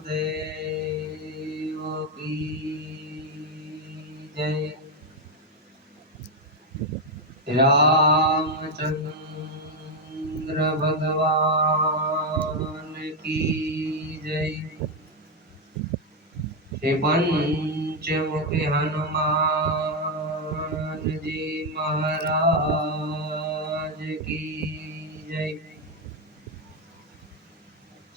देव की जय। रामचंद्र भगवान की जय। श्री पंचमुखी हनुमान जी महाराज की जय।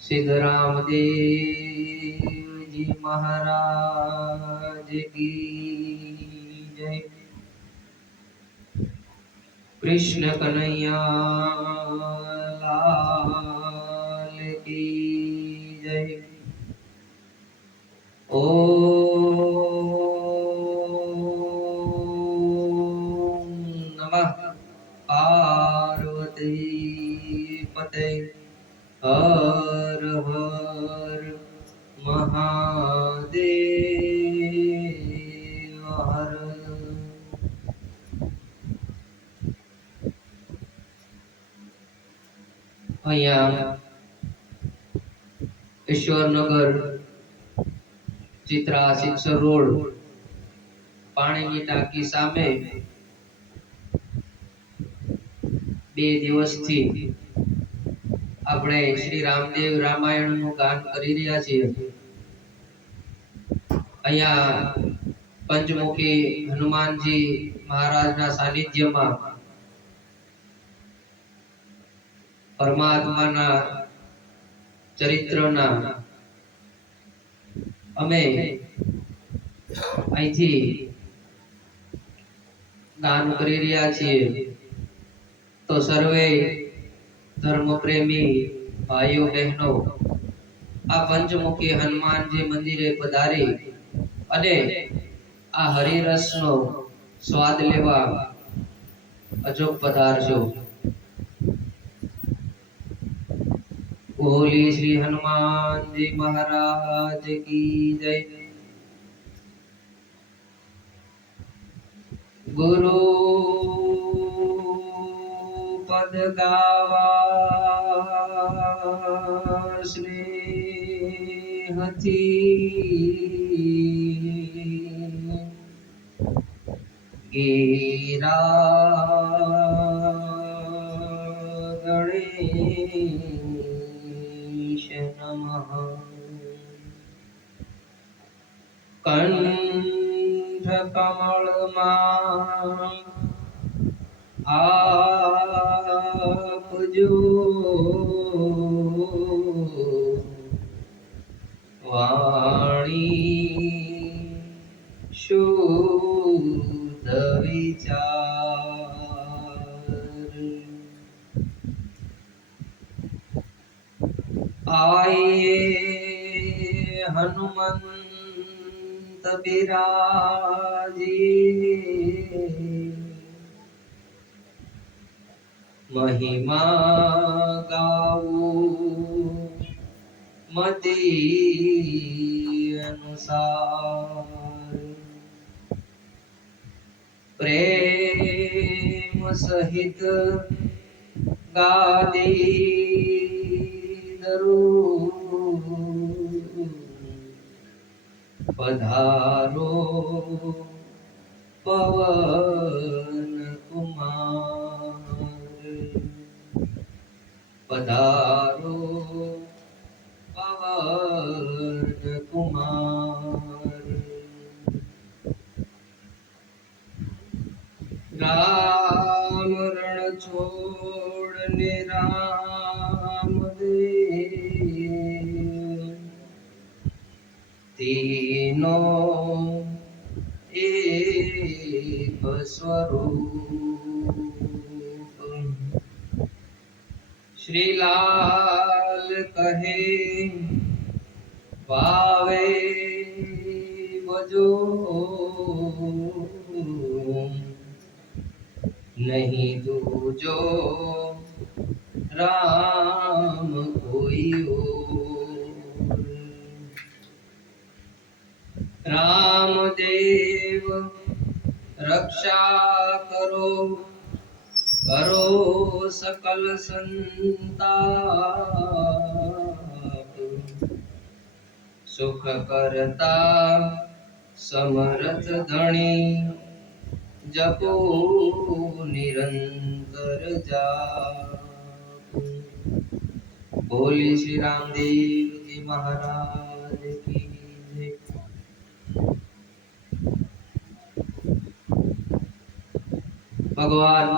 सिद्धराम देव जी महाराज की जय। कृष्ण कन्हैया लाल की जय। ओम नमः पार्वती पते हर हर महादेव हर। અહીંયા ઈશ્વરનગર ચિત્રા શિક્ષર રોડ પાણીની ટાંકી સામે 2 દિવસથી આપણે શ્રી રામદેવ રામાયણનું ગાન કરી રહ્યા છીએ। અહીંયા પંચમુખી હનુમાનજી મહારાજના સાનિધ્યમાં પરમાત્માના ચરિત્રના અમે અહીંથી ગાન કરી રહ્યા છીએ। તો સર્વે ધર્મપ્રેમી ભાઈઓ બહેનો આ પંચમુખી હનુમાનજી મંદિરે પધારી અને આ હરિરસનો સ્વાદ લેવા અચૂક પધારજો। बोलिए श्री हनुमान जी महाराज की जय। गुरु पद गावा स्नेहथी गीरा गणेश नमः। कंठ कमल में आपजो वाणी शुद्ध विचार। आइए हनुमंत बिराजी महिमा गाऊ मति अनुसार। प्रेम सहित गादी पधारो पवन कुमार। पधारो पवन कुमार। राम रण छोड़ने राम दे तीनों एक स्वरूप। श्री लाल कहे पावे बजो नहीं दूजो राम कोई और। रामदेव रक्षा करो करो सकल संतान। સુખ કરતા સમરથ ધણી જપો નિરંતર જાપ। બોલી શ્રી રામદેવજી મહારાજ की जय। ભગવાન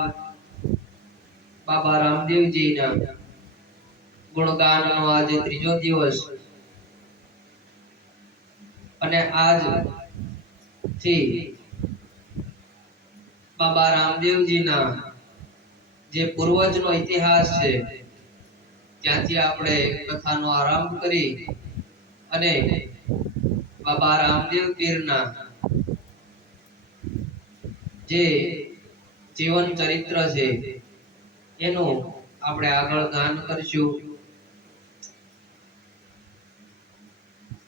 બાબા રામદેવજીના ગુણગાનનો આજે ત્રીજો દિવસ અને આજ થી બાબા રામદેવજીના જે પૂર્વજનો ઇતિહાસ છે ત્યાંથી આપણે કથાનો આરંભ કરી અને બાબા રામદેવ પીરના જે જીવન ચરિત્ર છે એનું આપણે આગળ ગાન કરશું।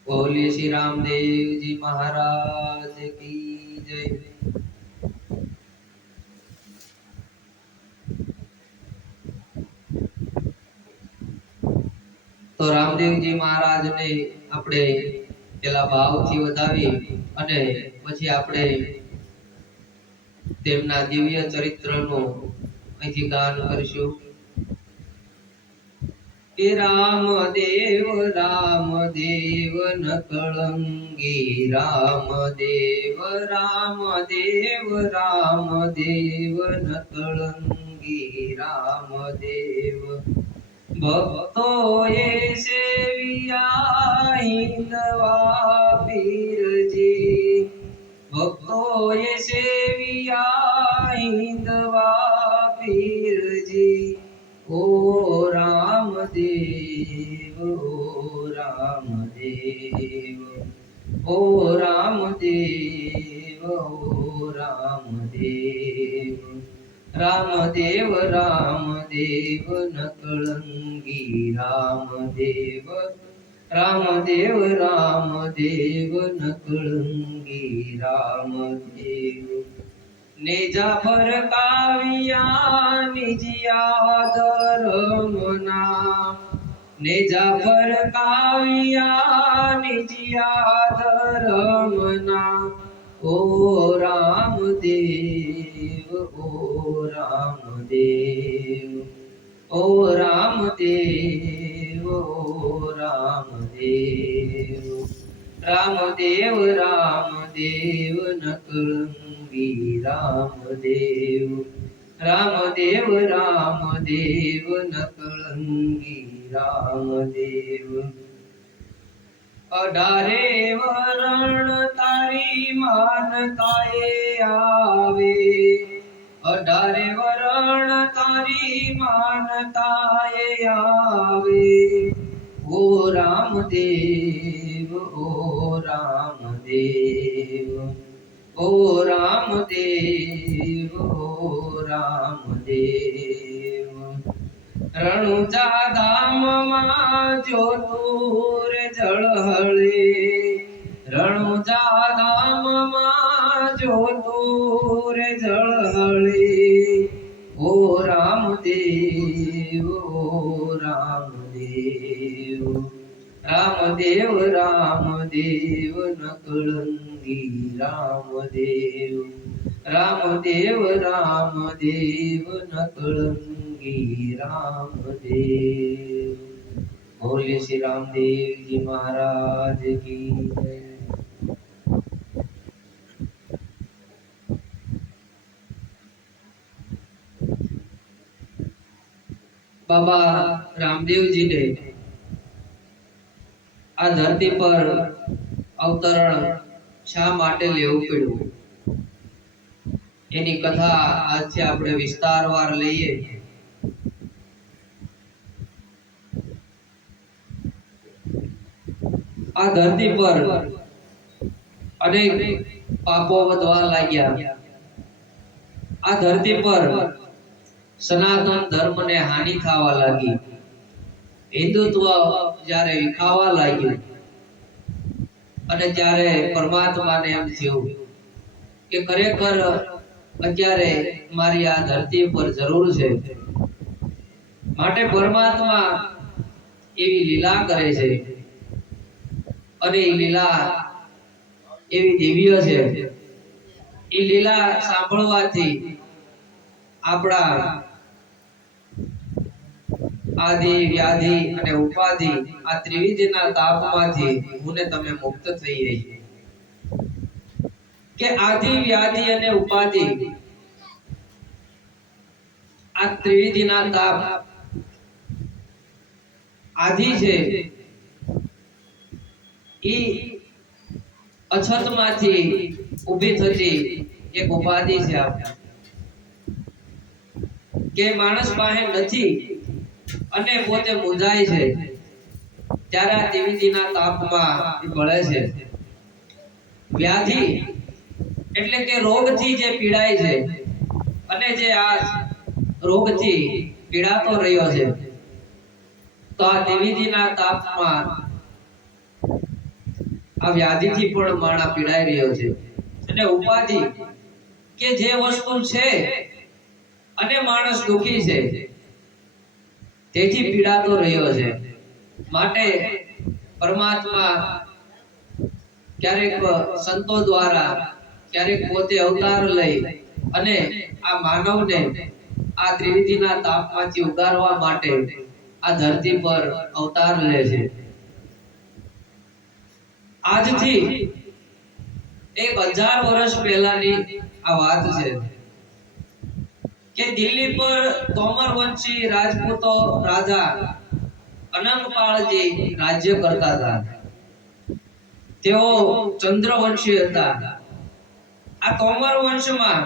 બોલીએ શ્રી રામદેવજી મહારાજ की जय। તો રામદેવજી મહારાજને આપણે પેલા ભાવથી વધાવી અને પછી આપણે તેમના દિવ્ય ચરિત્રનું અહીંથી ગાન કરશું। કે રામદેવ રામદેવ ન કળંગી રામદેવ રામદેવ રામદેવ ન કળંગી રામદેવ ભક્તોએ સેવિયા હિંદવા પીરજી ભક્તોએ સેવિયા હિંદવા પીરજી ઓ રામદેવ ઓ રામદેવ ઓ રામદેવ ઓ રામદેવ રામદેવ રામદેવ ન કળંગી રામદેવ રામદેવ રામદેવ ન કળંગી રામદેવ નેજા ફરકાવ્યા નિજિયા ધર્મના નેજા ફરકાવ્યા નિજિયા ધર્મના ઓ રામદેવ ઓ રામદેવ ઓ રામદેવ ઓ રામદેવ રામદેવ રામદેવ ન કળંગી રામદેવ રામદેવ રામદેવ ન કળંગી રામદેવ અઢારે વરણ તારી માનતાએ આવે અઢારે વરણ તારી માનતાએ આવે ઓ રામદેવ ઓ રામદેવ ઓ રામદેવ ઓ રામદેવ રણુજા ધામમાં જ્યોતુર જળહળે રણુજા ધામમાં જ્યોતુર જળહળે ઓ રામદેવ ઓ રામદેવ રામદેવ રામદેવ ન કળંગી રામદેવ રામદેવ રામદેવ ન કળંગી રામદેવ। બોલીએ શ્રી રામદેવજી મહારાજ की जय। બાબા રામદેવજીને આ ધરતી પર અવતરણ શા માટે લેવું પડ્યું એની કથા આજે આપણે વિસ્તારવાર લઈએ। આ ધરતી પર અનેક પાપો વધવા લાગ્યા। આ ધરતી પર સનાતન ધર્મને હાનિ થવા લાગી। હિન્દુત્વ જ્યારે વિખાવા લાગ્યું અને ત્યારે પરમાત્માને એમ થયું કે ખરેખર અત્યારે મારી આ ધરતી પર જરૂર છે, માટે પરમાત્મા એવી લીલા કરે છે અને એ લીલા એવી દિવ્ય છે. એ લીલા સાંભળવાથી આપણા આદિ વ્યાધિ અને ઉપાધિ આ ત્રિવિધના તાપમાંથી હું ને તમે મુક્ત થઈએ. કે આદિ વ્યાધિ અને ઉપાધિ આ ત્રિવિધના તાપ આદિ છે એ અછતમાંથી ઊભી થતી એક ઉપાધિ છે. કે માણસ પાસે નથી અને પોતે મૂંઝાય છે ત્યારે આ ત્રિવિધના તાપમાં બળે છે. વ્યાધિ એટલે કે રોગથી જે પીડાય છે અને જે આ રોગથી પીડાતો રહ્યો છે, તો આ ત્રિવિધના તાપમાં આ વ્યાધિથી પણ માણસ પીડાઈ રહ્યો છે. અને ઉપાધિ કે જે વસ્તુ છે અને માણસ દુખી છે તેથી પીડાતો રહ્યો છે. માટે પરમાત્મા ક્યારેક સંતો દ્વારા, ક્યારેક પોતે અવતાર લઈ અને આ માનવને આ ત્રિવિધના તાપમાંથી ઉગારવા માટે આ ધરતી પર અવતાર લે છે. આજથી 1000 વર્ષ પહેલાની આ વાત છે કે દિલ્હી પર તોમર વંશી રાજપૂતો રાજા અનંગપાળજી રાજ્ય કરતા હતા. તેઓ ચંદ્રવંશી હતા. આ તોમર વંશમાં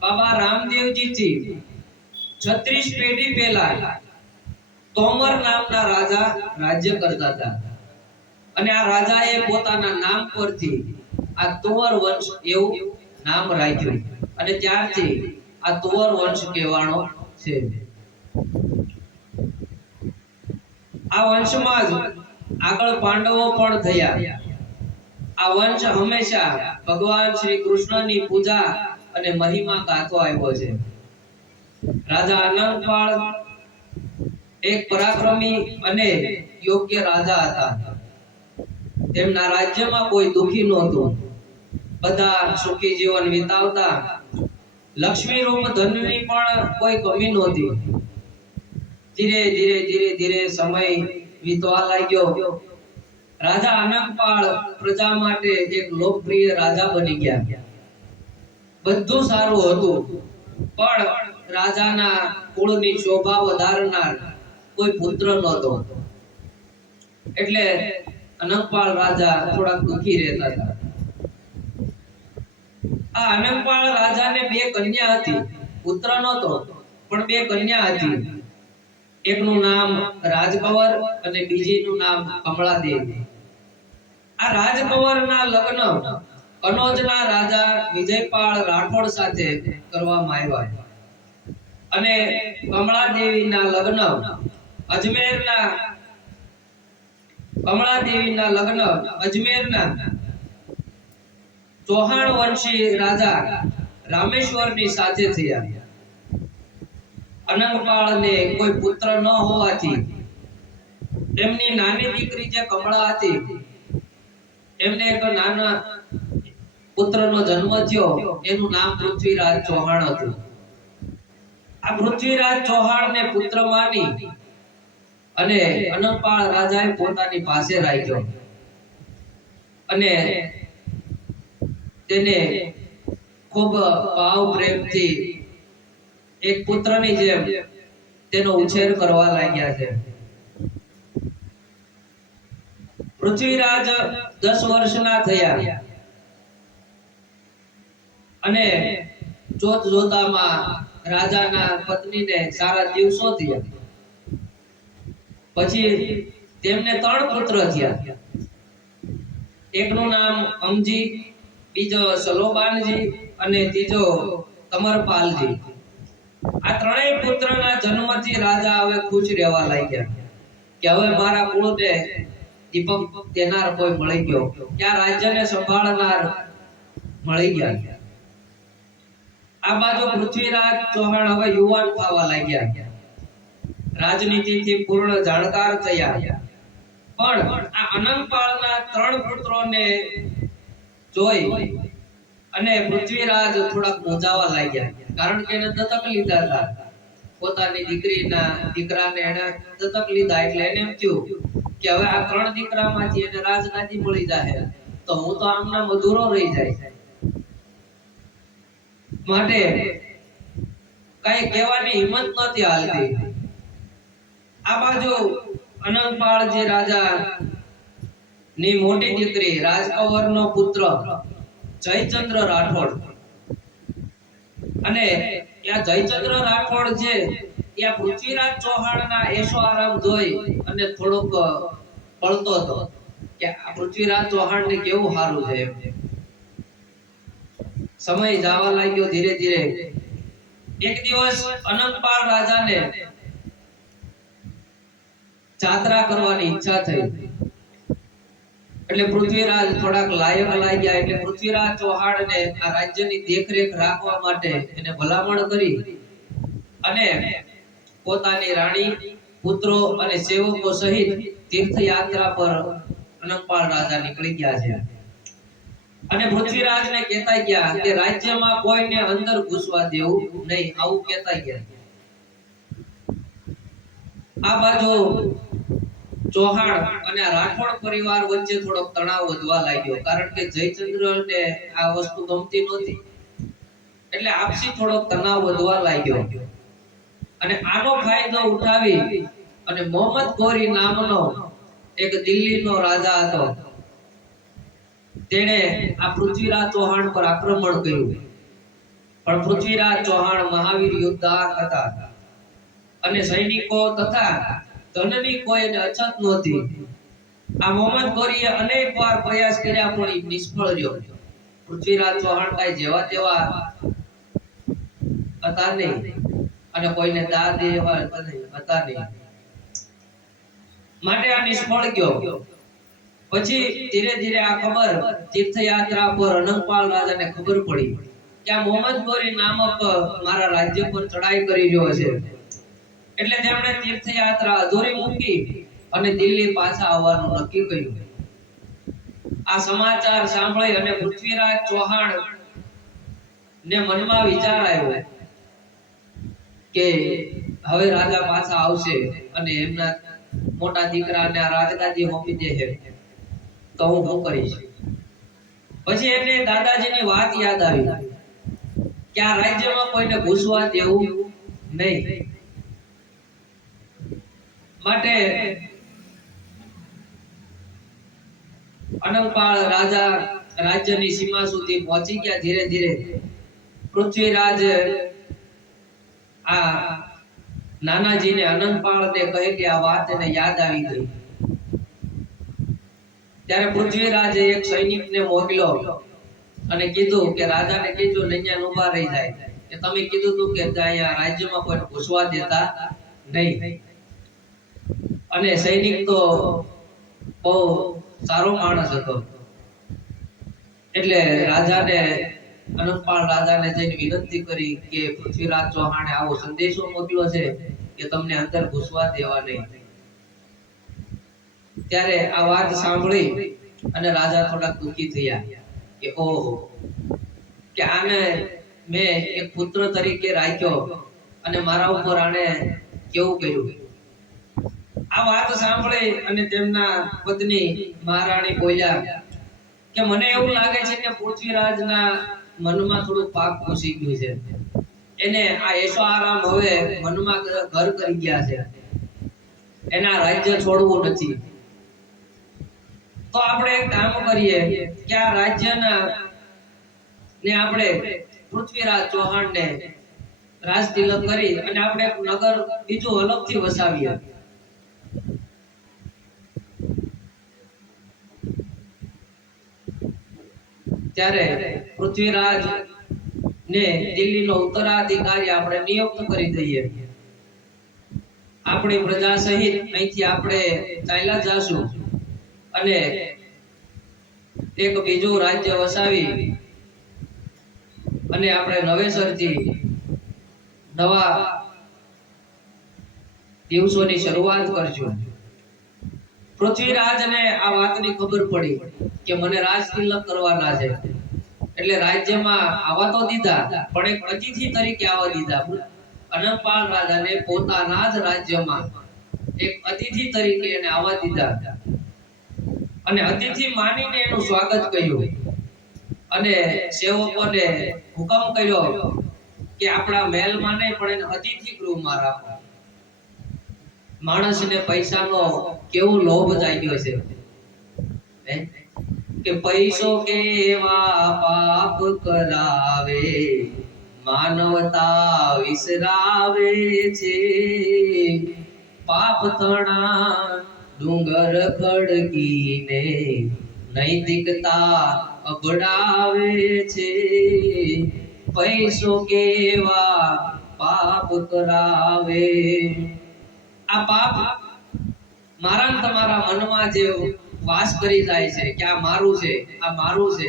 બાબા રામદેવજી થી 36 પેઢી પહેલા તોમર નામના રાજા રાજ્ય કરતા હતા. અને આ રાજાએ પોતાના નામ પરથી આ તોમર વંશ એવું નામ રાખ્યું અને ત્યારથી આ તોમર વંશ કહેવાનો છે. આ વંશમાં જ આગળ પાંડવો પણ થયા. આ વંશ હંમેશા ભગવાન શ્રી કૃષ્ણની પૂજા અને મહિમા ગાતો આવ્યો છે. રાજા અનંગપાળ એક પરાક્રમી અને યોગ્ય રાજા હતા. તેમના રાજ્યમાં કોઈ દુખી નહોતું. બધા સુખી જીવન વિતાવતા. લક્ષ્મી રૂપ ધનની પણ કોઈ કમી નહોતી. ધીરે ધીરે સમય વીતવા લાગ્યો. રાજા અનંગપાળ પ્રજા માટે એક લોકપ્રિય રાજા બની ગયા. બધું સારું હતું, પણ રાજાના કુળની શોભા વધારનાર કોઈ પુત્ર નહોતો. એટલે અનંગપાળ રાજા થોડા દુખી રહેતા હતા. આ અનંગપાળ રાજાને 2 કન્યા હતી. પુત્ર નહોતો, પણ 2 કન્યા હતી. એકનું નામ રાજકંવર અને બીજીનું નામ કમળાદેવી. આ રાજકંવરના લગ્ન કનોજના રાજા વિજયપાળ રાઠોડ સાથે કરવામાં આવ્યા અને કમળાદેવીના લગ્ન અજમેરના ચૌહાણ વંશી રાજા રામેશ્વરની સાથે થયા. અનંગપાળને કોઈ પુત્ર ન હોવાથી તેમની નાની દીકરી જે કમળા હતી એમને એક નાના પુત્રનો જન્મ થયો. એનું નામ પૃથ્વીરાજ ચૌહાણ હતું. આ પૃથ્વીરાજ ચૌહાણને પુત્ર માની અને અનંગપાળ રાજાએ પોતાની પાસે રાખ્યો અને તેને ખૂબ ભાવ પ્રેમથી એક પુત્રની જેમ તેનો ઉછેર કરવા લાગ્યા છે. પૃથ્વીરાજ 10 વર્ષના થયા અને જોતજોતામાં રાજાના પત્નીને સારા દિવસો થયા. પછી તેમને 3 પુત્ર થયા. એકનું નામ અમજી, બીજો સલોબાનજી અને ત્રીજો કમરપાલજી. આ 3 પુત્રના જન્મથી રાજા હવે ખુશ રહેવા લાગ્યા કે હવે મારા કુળને દીપક દેનાર કોઈ મળી ગયો, ત્યાં રાજ્યને સંભાળનાર મળી ગયા. આ બાજુ પૃથ્વીરાજ ચૌહાણ હવે યુવાન થવા લાગ્યા. રાજનીતિથી પૂર્ણ જાણકાર થયા. પણ આ અનંગપાળના 3 પુત્રોને જોઈ અને પૃથ્વીરાજ થોડાક મૂંઝાવા લાગ્યા, કારણ કે એને દત્તક લીધા હતા. પોતાની દીકરાને એને દત્તક લીધા, એટલે એને એમ થયું કે હવે આ 3 દીકરામાંથી એને રાજગાદી મળી જાય તો હું તો આમના મધુરો રહી જાય. માટે કઈ કહેવાની હિંમત નહોતી હાલતી. આ બાજુ અનંગપાળ જે રાજા ની મોટી દીકરી રાજકંવરનો પુત્ર જયચંદ્ર રાઠોડ, અને ત્યાં જયચંદ્ર રાઠોડ છે ત્યાં પૃથ્વીરાજ ચૌહાણના એશો આરામ જોઈ અને થોડોક પડતો હતો કે આ પૃથ્વીરાજ ચૌહાણને કેવું સારું છે. સમય જવા લાગ્યો ધીરે ધીરે. એક દિવસ અનંગપાળ રાજાને જાત્રા કરવાની ઈચ્છા થઈ, એટલે પૃથ્વીરાજ થોડાક લાયક લાગ્યા. એટલે પૃથ્વીરાજ ચૌહાણને આ રાજ્યની દેખરેખ રાખવા માટે એને ભલામણ કરી અને પોતાની રાણી, પુત્રો અને સેવકો સહિત તીર્થયાત્રા પર અનંગપાળ રાજા નીકળી ગયા છે. અને પૃથ્વીરાજને કહેતા ગયા કે રાજ્યમાં કોઈને અંદર ઘૂસવા દેવું નહીં, આવું કહેતા ગયા. આ બાજુ ચૌહાણ અને રાઠોડ પરિવાર વચ્ચે થોડોક તણાવ વધવા લાગ્યો, કારણ કે જયચંદ્રને આ વસ્તુ ગમતી નહોતી, એટલે આપસી થોડોક તણાવ વધવા લાગ્યો. અને આનો ફાયદો ઉઠાવી અને મોહમ્મદ ગોરી નામનો એક દિલ્હીનો રાજા હતો, તેણે આ પૃથ્વીરાજ ચૌહાણ પર આક્રમણ કર્યું. પણ પૃથ્વીરાજ ચૌહાણ મહાવીર યોદ્ધા હતા અને સૈનિકો તથા ધનની કોઈને અછત નહોતી. આ મોહમ્મદ ગોરીએ અનેક વાર પ્રયાસ કર્યા પણ નિષ્ફળ રહ્યો. પૃથ્વીરાજ ચૌહાણ કઈ જેવા તેવા હતા નહીં અને કોઈને દાદ દેવા હતા નહીં, માટે આ નિષ્ફળ ગયો. પછી ધીરે ધીરે આ ખબર તીર્થયાત્રા પર અનંગપાળ રાજાને ખબર પડી કે આ મોહમ્મદ ગોરી નામક મારા રાજ્ય પર ચડાઈ કરી રહ્યો છે. એટલે તેમણે તીર્થયાત્રા અધૂરી મૂકી અને દિલ્હી પાછા આવવાનું નક્કી કર્યું. આ સમાચાર સાંભળી અને પૃથ્વીરાજ ચૌહાણ ને મનમાં વિચાર આવ્યો કે હવે રાજા પાછા આવશે અને એમના મોટા દીકરાને આ રાજગાદી સોંપી દેશે તો હું શું કરીશ. પછી એને દાદાજીની વાત યાદ આવી કે આ રાજ્યમાં કોઈને ઘૂસવા દેવું નહીં. માટે અનંગપાળ રાજા રાજ્યની સીમા સુધી પહોંચી ગયા. ધીરે ધીરે પૃથ્વીરાજ આ નાનાજીને અનંગપાળને કહે કે આ વાત એને યાદ આવી ગઈ. ત્યારે પૃથ્વીરાજે એક સૈનિકને મોકલ્યો અને કીધું કે રાજાને કીધું નૈયા ઉભા રહી જાય કે તમે કીધું તું કે અહીંયા રાજ્યમાં કોઈ ઘૂસવા દેતા નહીં. અને સૈનિક તો બહુ સારો માણસ હતો, એટલે રાજાને અનંગપાળ રાજાને જઈને વિનંતી કરી કે પૃથ્વીરાજ ચૌહાણે આવો સંદેશો મોકલ્યો છે કે તમને અંદર ઘૂસવા દેવા નહીં. ત્યારે આ વાત સાંભળી અને રાજા થોડાક દુખી થયા કે ઓહો, કે આને મેં એક પુત્ર તરીકે રાખ્યો અને મારા ઉપર આને કેવું કર્યું. આ વાત સાંભળી અને તેમના પત્ની મહારાણી બોલ્યા કે મને એવું લાગે છે કે પૃથ્વીરાજના મનમાં થોડું પાપ ઘૂસી ગયું છે. એને આ એશો આરામ હવે મનમાં ઘર કરી ગયા છે, એના રાજ્ય છોડવું નથી. તો આપણે એક કામ કરીએ કે આ રાજ્યના ને આપણે પૃથ્વીરાજ ચૌહાણને રાજ તિલક કરી અને આપણે એક નગર બીજું અલગથી વસાવીએ. ત્યારે પૃથ્વીરાજ ને દિલ્હીનો ઉત્તરાધિકારી આપણે નિયુક્ત કરી દઈએ. આપણી પ્રજા સહિત અહીંથી આપણે ચાલ્યા જાશું અને એક બીજું રાજ્ય વસાવી અને આપણે નવેસરથી નવા દિવસોની શરૂઆત કરશું. પૃથ્વીરાજને આ વાતની ખબર પડી કે મને રાજ તિલક કરવાના છે, એટલે રાજ્યમાં આવવા તો દીધા, પણ એક અતિથિ તરીકે આવવા દીધા. અનંગપાળ રાજાને પોતાના જ રાજ્યમાં એક અતિથિ તરીકે એને આવવા દીધા અને અતિથિ માનીને એનું સ્વાગત કર્યું અને સેવકોને હુકમ કર્યો કે આપણા મહેલમાં નહીં પણ એને અતિથિ ગૃહમાં રાખો. માણસને પૈસાનો કેવો લોભ જાગ્યો છે કે પૈસો કેવા પાપ કરાવે, માનવતા વિસરાવે છે. પાપ તણા ડુંગર ખડકીને નૈતિકતા અબડાવે છે. પૈસો કેવા પાપ કરાવે. આ પાપ મારા ને તમારા મનમાં જે વાસ કરી જાય છે કે આ મારું છે, આ મારું છે,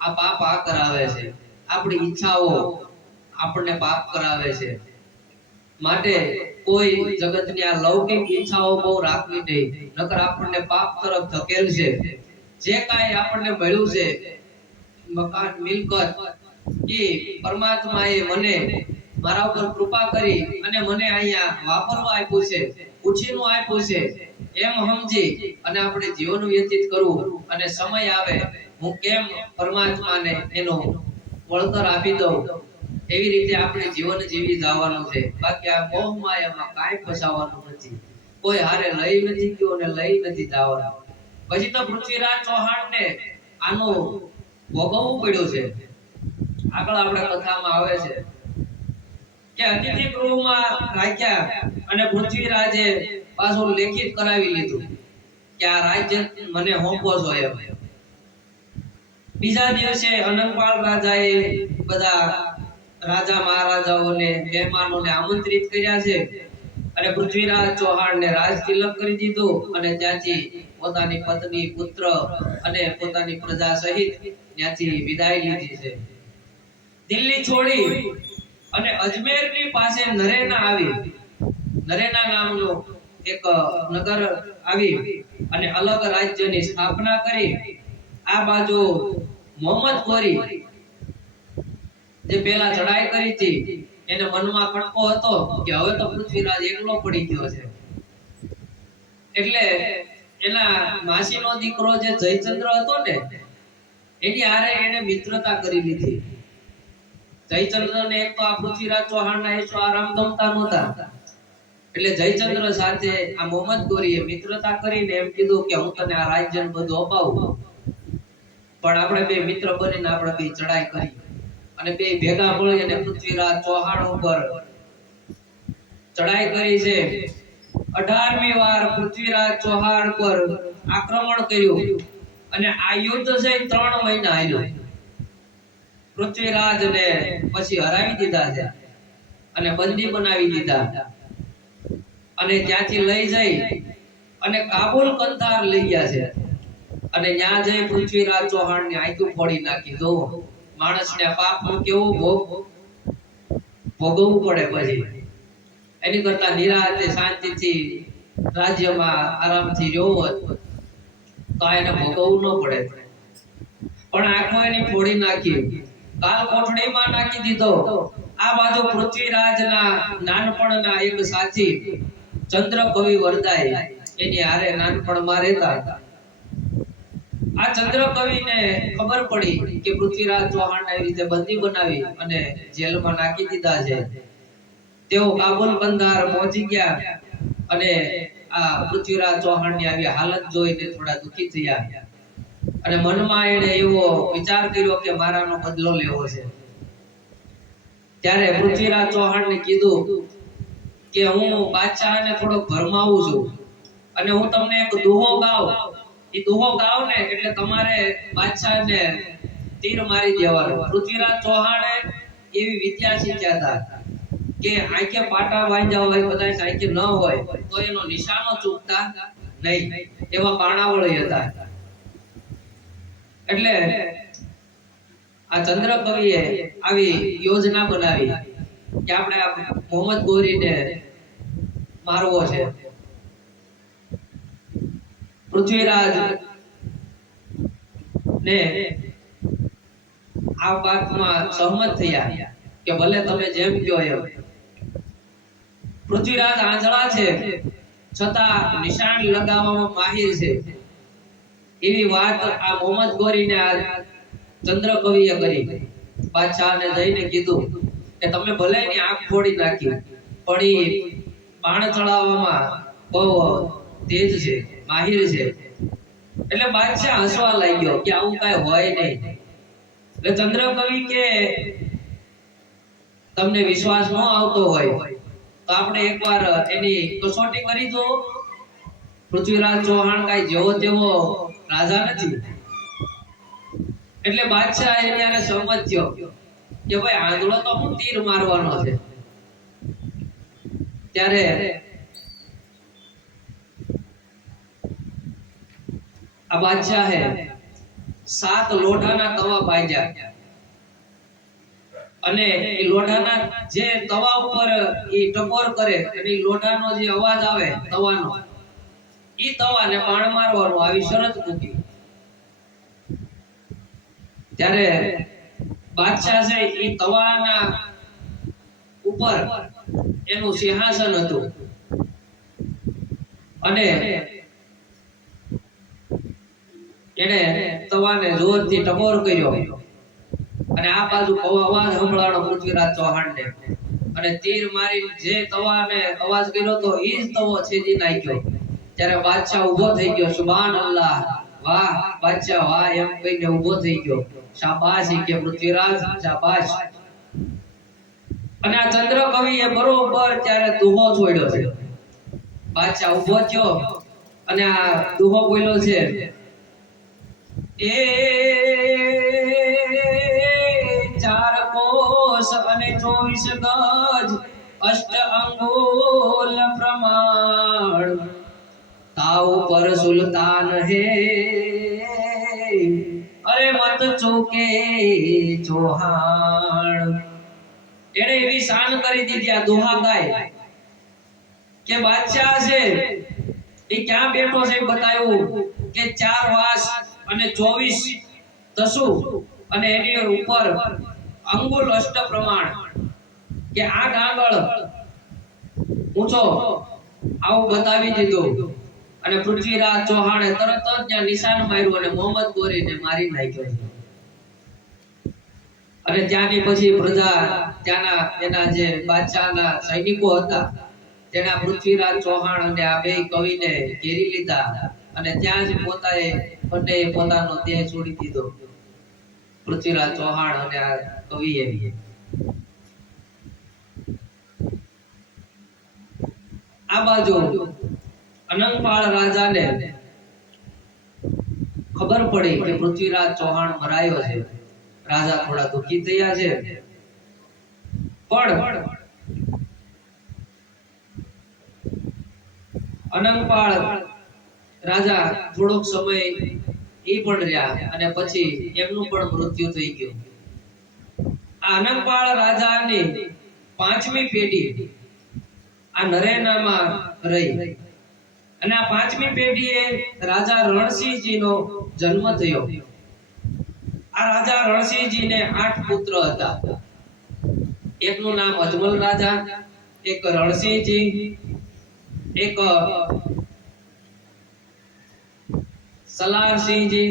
આ પાપ આ કરાવે છે. આપણી ઈચ્છાઓ આપણને પાપ કરાવે છે. માટે કોઈ જગતની આ લૌકિક ઈચ્છાઓ બહુ રાખવી નહીં, નકર આપણને પાપ તરફ ધકેલશે. જે કાંઈ આપણને મળ્યું છે, મકાન, મિલકત, એ પરમાત્માએ મને મારા ઉપર કૃપા કરી અને મને અહીંયા વાપરવા આપ્યું છે, ઉછીનું આપ્યું છે, એમ સમજી અને આપણે જીવન વ્યતીત કરવું અને સમય આવે હું કેમ પરમાત્માને એનો વળતર આપી દઉં, એવી રીતે આપણે જીવન જીવી જવાનું છે. બાકી આ મોહ માયામાં કાંઈ ફસાવાનું નથી. કોઈ હારે લઈ નથી ગયો અને લઈ નથી જવાનું. પછી તો પૃથ્વીરાજ ચૌહાણને આનો ભોગવવું પડ્યું છે. આગળ આપણે કથામાં આવે છે કે અતિથિ ગૃહમાં રાખ્યા અને પૃથ્વીરાજે પાછું લેખિત કરાવી લીધું કે આ રાજ્ય મને સોંપો છો એમ. બીજા દિવસે અનંગપાળ રાજાએ બધા રાજા મહારાજાઓને મહેમાનોને આમંત્રિત કર્યા છે અને પૃથ્વીરાજ ચૌહાણને રાજ તિલક કરી દીધું અને ત્યાંથી પોતાની પત્ની, પુત્ર અને પોતાની પ્રજા સહિત ત્યાંથી વિદાય લીધી છે. દિલ્હી છોડી અને અજમેરની પાસે નરેના આવી. નરેના નામનું એક નગર આવી અને અલગ રાજ્યની સ્થાપના કરી. આ બાજુ મોહમ્મદ ગોરી જે પહેલા ચડાઈ કરી હતી એને મનમાં ખટકો હતો કે હવે તો પૃથ્વીરાજ એકલો પડી ગયો છે, એટલે એના માસીનો દીકરો જે જયચંદ્ર હતો ને એની હારે એને મિત્રતા કરી લીધી. જયચંદ્રને એક તો આ પૃથ્વીરાજ ચૌહાણના એસો આરામ ગમતા નહોતા, એટલે જયચંદ્ર સાથે આ મોહમ્મદ ગોરીએ મિત્રતા કરીને એમ કીધું કે હું તને આ રાજ્યને બધું અપાવું, પણ આપણે બે મિત્ર બનીને આપણે બે ચડાઈ કરી અને બે ભેગા મળી અને પૃથ્વીરાજ ચૌહાણ ઉપર ચડાઈ કરી છે. 18મી વાર પૃથ્વીરાજ ચૌહાણ પર આક્રમણ કર્યું અને આ યુદ્ધ છે 3 મહિના હાલ્યું. પૃથ્વીરાજને પછી હરાવી દીધા છે અને બંદી બનાવી દીધા અને ત્યાંથી લઈ જઈ અને કાબુલ કંધાર લઈ ગયા છે અને ત્યાં જઈ પૃથ્વીરાજ ચૌહાણની આંખો ફોડી નાખી. જો માણસને પાપનું કેવું ભોગવવું પડે. પછી એની કરતા નિરાતે શાંતિથી રાજ્યમાં આરામથી રહેવું હોત તો એને ભોગવવું ન પડે, પણ આંખો એની ફોડી નાખી, કાલ કોઠડીમાં નાખી દીધો. આ બાજુ પૃથ્વીરાજના નાનપણના એક સાથી ચંદ્ર કવિ વરદાય એની હારે નાનપણમાં રહેતા. આ ચંદ્ર કવિને ખબર પડી કે પૃથ્વીરાજ ચૌહાણને એવી રીતે બંદી બનાવી અને જેલમાં નાખી દીધા છે. તેઓ કાબુલ કંધાર પહોંચી ગયા અને આ પૃથ્વીરાજ ચૌહાણની આવી હાલત જોઈને થોડા દુખી થયા અને મનમાં એને એવો વિચાર કર્યો કે મારાનો બદલો લેવો છે. ત્યારે પૃથ્વીરાજ ચૌહાણને કીધું કે હું બાદશાહને થોડો ભરમાવું છું અને હું તમને એક દુહો ગાઉં. એ દુહો ગાવ ને એટલે તમારે બાદશાહને તીર મારી દેવાનો. પૃથ્વીરાજ ચૌહાણે એવી વિદ્યા શીખ્યા હતા કે આંખે પાટા વાંધ્યા હોય, બધા આંખે ન હોય તો એનો નિશાનો ચૂકતા નહીં, એવા બાણાવળી હતા. એટલે આ ચંદ્ર કવિએ આવી યોજના બનાવી કે આપણે આ મોહમ્મદ ગોરીને મારવો છે. પૃથ્વીરાજ ને આ વાતમાં સહમત થયા કે ભલે તમે જેમ કહો એમ. પૃથ્વીરાજ આંધળા છે છતાં નિશાન લગાવવામાં માહિર છે એવી વાત આ મોહમ્મદ ગોરીને આ ચંદ્ર કવિએ કરી. બાદશાહને જઈને કીધું કે તમે ભલે ની આંખ ફોડી નાખી પણ એ બાણ ચડાવવામાં બહુ તેજ છે, માહિર છે. એટલે બાદશાહ હસવા લાગ્યો કે આવું કાંઈ હોય નહીં. એટલે ચંદ્ર કવિ કે તમને વિશ્વાસ ન આવતો હોય તો આપણે એકવાર એની કસોટી કરી જો. પૃથ્વીરાજ ચૌહાણ કાંઈ જેવો તેવો રાજા નથી. એટલે બાદશાહ એને સહમત થયો કે ભાઈ આંધળો તો હું તીર મારવાનો છે. ત્યારે આ બાદશાહે 7 લોઢાના તવા બાંધ્યા અને એ લોઢાના જે તવા ઉપર એ ટકોર કરે અને લોઢાનો જે અવાજ આવે તવાનો, ઈ તવાને બાણ મારવાનું આવી શરત મૂકી. ત્યારે બાદશાહ છે ઈ તવાના ઉપર એનું સિંહાસન હતું અને એને તવાને જોરથી ટકોર કર્યો અને આ બાજુ અવાજ સંભળાણો પૃથ્વીરાજ ચૌહાણને અને તીર મારી જે તવાને અવાજ કર્યો તો ઈ જ તવો છેદી નાખ્યો. ત્યારે બાદશાહ ઊભો થઈ ગયો. સુભાનઅલ્લાહ, વાહ બાદશાહ વાહ એમ કહીને ઊભો થઈ ગયો. શાબાશ કે પૃથ્વીરાજ શાબાશ. અને આ ચંદ્ર કવિએ બરોબર ત્યારે દુહો છોડ્યો છે. બાદશાહ ઊભો થયો અને આ દુહો બોલ્યો છે એ 4 કોષ અને 24 ગજ અષ્ટ અંગુલ પ્રમાણ તાવ પર સુલતાન હે અરે મત ચોકે ચૌહાણ. એને એવી શાન કરી દીધી આ દોહા ગાય કે બાદશાહ છે એ ક્યાં બેઠો છે બતાવ્યું કે 4 વાસ અને 24 તસુ અને એની ઉપર અંગુલ અષ્ટ પ્રમાણ કે 8 આંગળ ઊંચો આવું બતાવી દીધું. અને પૃથ્વીરાજ ચૌહાણે તરત જ ત્યાં નિશાન માર્યું અને મોહમ્મદ ગોરીને મારી નાખ્યો. અને ત્યાંની પછી પ્રજા ત્યાંના એના જે બાદશાહના સૈનિકો હતા તેના પૃથ્વીરાજ ચૌહાણ અને આ બે કવિને ઘેરી લીધા અને ત્યાં જ બંને પોતાનો દેહ છોડી દીધો. પૃથ્વીરાજ ચૌહાણ અને આ કવિએ. આ બાજુ અનંગપાળ રાજાને ખબર પડી કે પૃથ્વીરાજ ચૌહાણ મરાયો છે. રાજા થોડા દુખી થયા છે પણ અનંગપાળ રાજા થોડોક સમય એ પણ રહ્યા અને પછી એમનું પણ મૃત્યુ થઈ ગયું. આ અનંગપાળ રાજાની 5મી પેઢી આ નરેનામાં રહી અને આ 5મી પેઢીએ રાજા રણસિંહજીનો જન્મ થયો. આ રાજા રણસિંહજીને 8 પુત્ર હતા. એકનું નામ અજમલ રાજા, એક રણસિંહજી, એક સલારસિંહજી,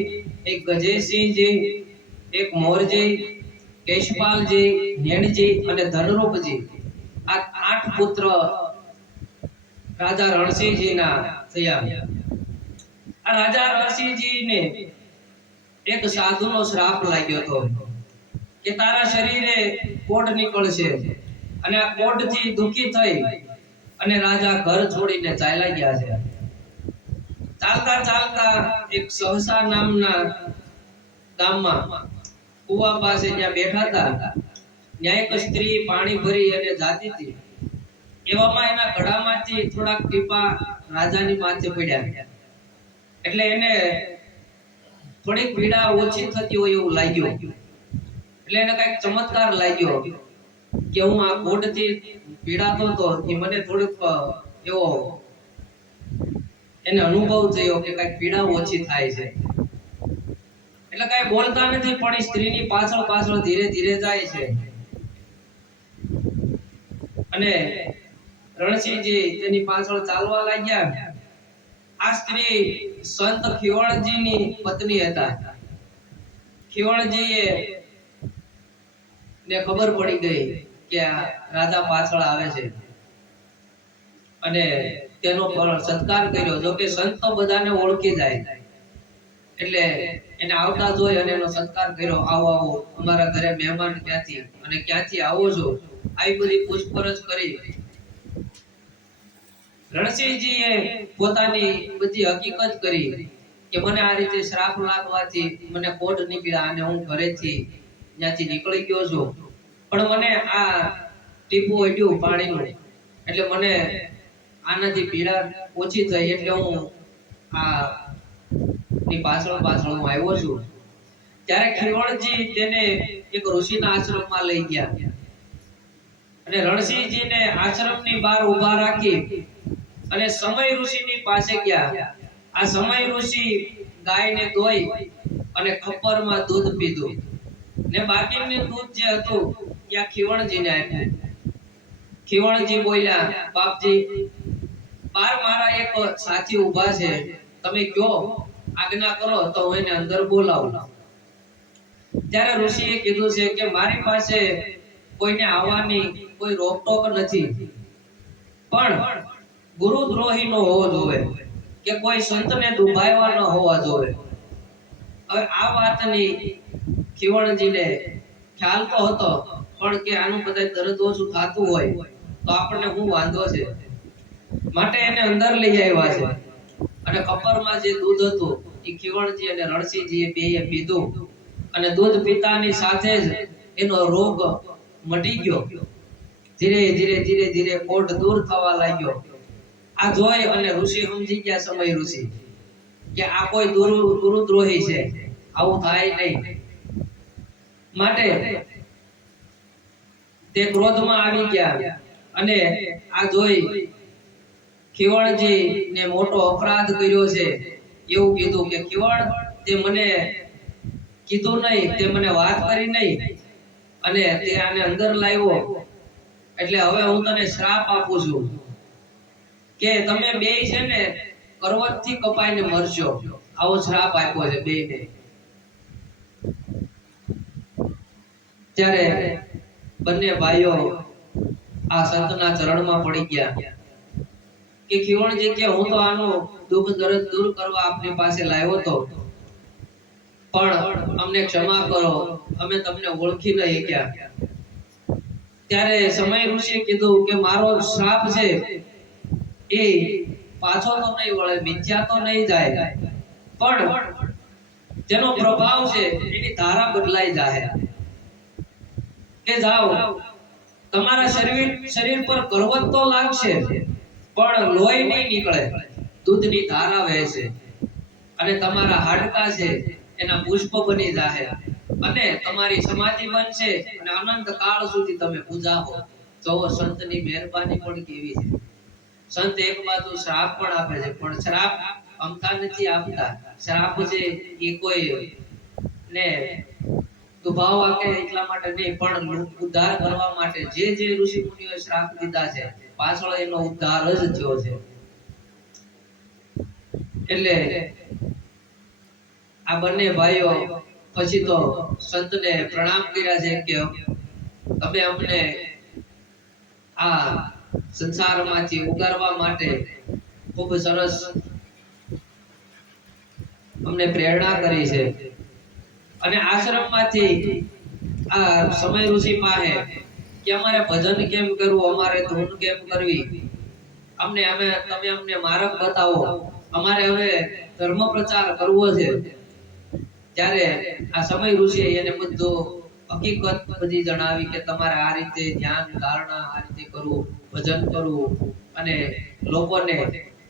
એક ગજેસિંહજી, એક મોરજી, કેશપાલજી, નેણજી અને ધનરૂપજી. આ 8 પુત્ર રાજા રણસિંહજીના થયા. આ રાજા રણસિંહજીને એક સાધુનો શ્રાપ લાગ્યો હતો કે તારા શરીરે કોઢ નીકળશે અને આ કોઢથી દુખી થઈ અને રાજા ઘર છોડીને ચાલ્યા ગયા છે. ચાલતા ચાલતા એક સહસા નામના ગામમાં કુવા પાસે જ્યાં બેઠા હતા ત્યાં એક સ્ત્રી પાણી ભરી અને જાતી હતી. એવામાં એના ગળામાંથી થોડાક ટીપા રાજાની માથે પડ્યા એટલે એને થોડીક પીડા ઓછી થતી હોય એવું લાગ્યું. એટલે એને કઈક ચમત્કાર લાગ્યો કે હું આ કોઢથી પીડાતો હતો એ મને થોડુંક એવો એને અનુભવ થયો કે કઈ પીડા ઓછી થાય છે, એટલે કઈ બોલતા નથી પણ એ સ્ત્રીની પાછળ પાછળ ધીરે ધીરે જાય છે. અને રણસિંહજી તેની પાછળ ચાલવા લાગ્યા. આ સ્ત્રી સંત ખીવણજીની પત્ની હતા. ખીવણજીએ ને ખબર પડી ગઈ કે આ રાજા પાછળ આવે છે અને તેનો સત્કાર કર્યો. જો કે સંત તો બધાને ઓળખી જાય એટલે એને આવતા જોઈ અને એનો સત્કાર કર્યો. આવો આવો, અમારા ઘરે મહેમાન ક્યાંથી અને ક્યાંથી આવો છો, આવી બધી પૂછપરછ કરી. રણસિંહજીએ પોતાની બધી હકીકત કરી કે મને આ રીતે શ્રાપ લાગવાથી મને કોઢ નીકળ્યા અને હું ઘરેથી ત્યાંથી નીકળી ગયો છું, પણ મને આ ટીપું અડ્યું પાણીનું, એટલે મને આનાથી પીડા ઓછી થઈ, એટલે હું આ ની પાછળ પાછળ હું આવ્યો છું. ત્યારે ખીવણજી તેને એક ઋષિના આશ્રમમાં લઈ ગયા અને રણસિંહજીને આશ્રમની બહાર ઊભા રાખી અને સમય ઋષિની પાસે ગયા. આ સમય ઋષિ ગાયને ધોઈ અને ખપ્પરમાં દૂધ પીધું ને બાકીનું દૂધ જે હતું ત્યાં ખીવણજીને આપ્યું. ખીવણજી બોલ્યા, બાપજી, બાર મારા એક સાથી ઊભા છે, તમે કયો, આજ્ઞા કરો તો હું એને અંદર બોલાવું. ત્યારે ઋષિએ કીધું છે કે મારી પાસે કોઈને આવવાની કોઈ રોકટોક નથી, પણ ગુરુદ્રોહી નો હોવો જોઈએ કે કોઈ સંતને દુભાયવા ન હોવા જોઈએ. હવે આ વાતની ખીવણજીને ખ્યાલ તો હતો, પણ કે આનું બધા દર્દ ઓછું થતું હોય તો આપણને શું વાંધો છે, માટે એને અંદર લઈ આવ્યા છે. અને કપરમાં જે દૂધ હતું એ ખીવણજી અને રણસિંહજીએ બેએ પીધું અને દૂધ પીતાની સાથે જ એનો રોગ મટી ગયો. ધીરે ધીરે ધીરે ધીરે કોઢ દૂર થવા લાગ્યો. આ જોઈ અને ઋષિ સમજી ગયા, સમય ઋષિ, કે આ કોઈ ગુરુદ્રોહી છે, આવું થાય નહીં. માટે તે ક્રોધમાં આવી ગયા અને આ જોઈ ખીવણજી ને મોટો અપરાધ કર્યો છે એવું કીધું કે ખીવણ, તે મને કીધું નહીં, તે મને વાત કરી નહીં અને તે આને અંદર લાવ્યો, એટલે હવે હું તને શ્રાપ આપું છું કે તમે બે છે ને કરવતથી કપાઈને મરશો. આવો શ્રાપ આપ્યો છે બેને. ત્યારે બંને ભાઈઓ આ સંતના ચરણમાં પડી ગયા કે ખીવણજી કે હું તો આનો દુઃખ દર્દ દૂર કરવા આપની પાસે લાવ્યો હતો, પણ અમને ક્ષમા કરો, અમે તમને ઓળખી નહીં ગયા. ત્યારે સમય ઋષિએ કીધું કે મારો શ્રાપ છે એ પાછો તો નહીં વળે, મિથ્યા તો નહીં જાય, પણ જેનો પ્રભાવ છે એની ધારા બદલાઈ જાય. કે જાઓ, તમારા શરીર પર કરવત તો લાગશે પણ લોહી નહીં નીકળે, દૂધની ધારા વહેશે અને તમારા હાડકા છે એના પુષ્પ બની જાય અને તમારી સમાધિ બનશે અને અનંત કાળ સુધી તમે પૂજાવો. જોવો સંતની મહેરબાની પણ કેવી છે. સંત એક બાજુ શ્રાપ પણ આપે છે, પણ શ્રાપ અમથા નથી આપતા. શ્રાપ છે એ કોઈ ને દુભાવ આપે એટલા માટે નહીં, પણ ઉદ્ધાર કરવા માટે. જે જે ઋષિ મુનિઓએ શ્રાપ દીધા છે પાછળ એનો ઉદ્ધાર જ થયો છે. એટલે આ બંને ભાઈઓ પછી તો સંતને પ્રણામ કર્યા છે કે તમે અમને આ સંસારમાંથી ઉગારવા માટે ખૂબ સરસ અમને પ્રેરણા કરી છે. અને આશ્રમમાંથી આ સમય ઋષિ પાસે કે અમારે ભજન કેમ કરવું, અમારે ધૂન કેમ કરવી, તમે અમને માર્ગ બતાવો, અમારે હવે ધર્મ પ્રચાર કરવો છે. ત્યારે આ સમય ઋષિએ એને બધું હકીકત બધી જણાવી કે તમારે આ રીતે ધ્યાન ધારણા આ રીતે કરવું, ભજન કરવું અને લોકોને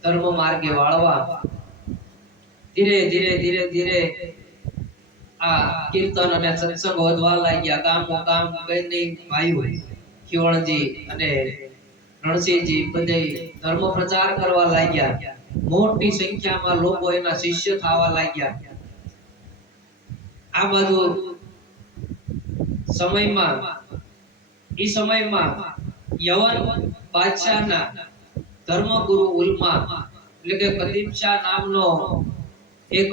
ધર્મ માર્ગે વાળવા. ધીરે ધીરે ધીરે ધીરે આ કીર્તન અને સત્સંગ વધવા લાગ્યા. ગામો ગામ બંને ભાઈઓ ખીવણજી અને રણસિંહજી બધે ધર્મ પ્રચાર કરવા લાગ્યા. મોટી સંખ્યામાં લોકો એના શિષ્ય થવા લાગ્યા. આ બધું સમયમાં યવન બાદશાહના ધર્મગુરુ ઉલ્મા એટલે કે કદીમ શાહ નામનો એક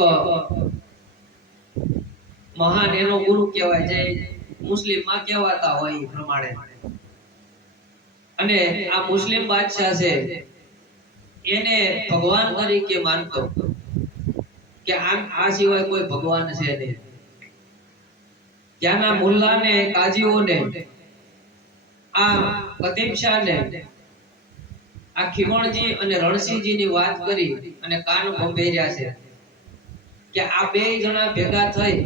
મહાન એનો ગુરુ કહેવાય, જે મુસ્લિમમાં કહેવાતા હોય એ પ્રમાણે. અને આ મુસ્લિમ બાદશાહ છે એને ભગવાન તરીકે માનતો કે આ સિવાય કોઈ ભગવાન છે નહીં. ત્યાંના મુલ્લાને કાજીઓને આ કદીમ શાહને આ ખીવણજી અને રણસિંહજીની વાત કરી અને કાન ભંભેર્યા છે કે આ બે જણા ભેગા થઈ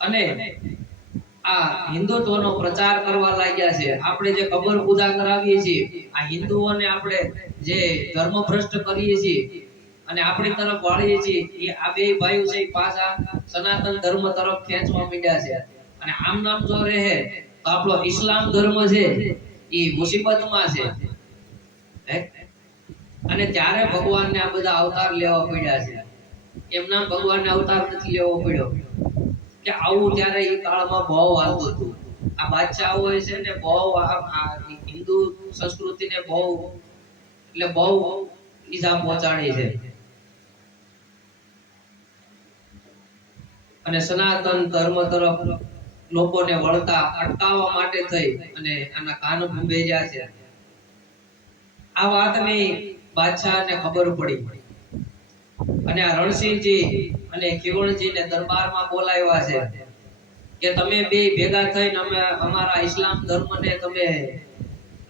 અને આ હિન્દુત્વનો પ્રચાર કરવા લાગ્યા છે. આપણે જે કબર પૂજા કરાવીએ છીએ, આ હિન્દુઓને આપણે જે ધર્મ ભ્રષ્ટ કરીએ છીએ અને આપણી તરફ વાળીએ છીએ, એ આ બે ભાઈઓ છે પાછા સનાતન ધર્મ તરફ ખેંચવા માંડ્યા છે. અને આમ નામ જો રહે તો આપણો ઇસ્લામ ધર્મ છે એ મુસીબતમાં છે. અને ત્યારે ભગવાનને આ બધા અવતાર લેવા પડ્યા છે. એમના ભગવાનને અવતાર નથી લેવો પડ્યો કે આવું ત્યારે એ કાળમાં બહુ હાલતું હતું. આ બાદશાહો છે ને બહુ આ હિન્દુ સંસ્કૃતિને બહુ ઈજા પહોંચાડી છે. અને સનાતન ધર્મ તરફ લોકોને વળતા અટકાવવા માટે થઈ અને આના કાન ભંભેર્યા છે. આ વાતની બાદશાહને ખબર પડી અને આ રણસિંહજી અને ખીવણજીને દરબારમાં બોલાવ્યા છે કે તમે બે ભેગા થઈને અમારા ઇસ્લામ ધર્મને તમે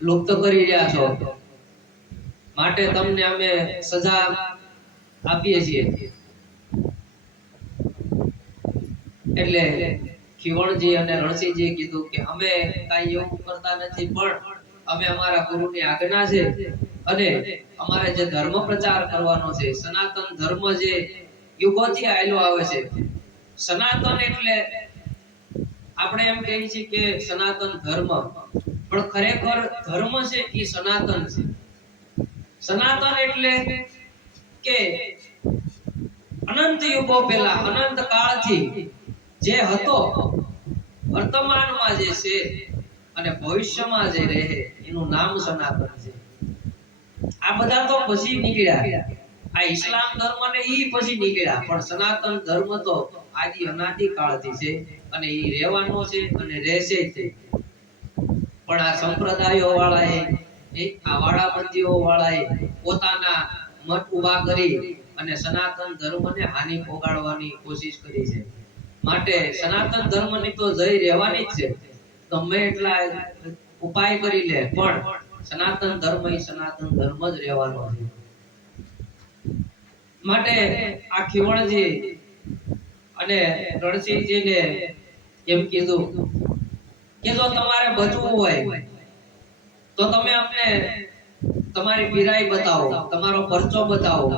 લુપ્ત કરી રહ્યા છો, માટે તમને અમે સજા આપીએ છીએ. એટલે ખીવણજી અને રણસિંહજીએ કીધું કે અમે કાઈ એવું કરતા નથી, પણ અમે અમારા ગુરુની આજ્ઞા છે અને અમારે જે ધર્મ પ્રચાર કરવાનો છે, સનાતન ધર્મ જે યુગોથી આયલો આવે છે. સનાતન એટલે આપણે એમ કહીએ છીએ કે સનાતન ધર્મ, પણ ખરેખર ધર્મ છે એ સનાતન છે. સનાતન એટલે કે અનંત યુગો પહેલા, અનંત કાળથી જે હતો, વર્તમાનમાં જે છે અને ભવિષ્યમાં જે રહે, એનું નામ સનાતન છે. આ બધા તો પછી નીકળ્યા, આ ઇસ્લામ ધર્મ ને ઈ પછી નીકળ્યા, પણ સનાતન ધર્મ તો આદિ અનાદિ કાળથી છે અને ઈ રહેવાનો છે અને રહેશે છે. પણ આ સંપ્રદાયો વાળાએ, આ વાડાબંધીઓ વાળાએ પોતાના મત ઉભા કરી અને સનાતન ધર્મને હાનિ પહોંચાડવાની કોશિશ કરી છે. માટે સનાતન ધર્મની તો જય રહેવાની જ છે. તમે એટલા ઉપાય કરી લે, પણ સનાતન ધર્મ એ સનાતન ધર્મ જ રહેવાનો છે. માટે આ ખીવણજી અને રણસિંહજીને એમ કીધું કે જો તમારે બચવું હોય તો તમે અમને તમારી પીરાઈ બતાવો, તમારો પરચો બતાવો.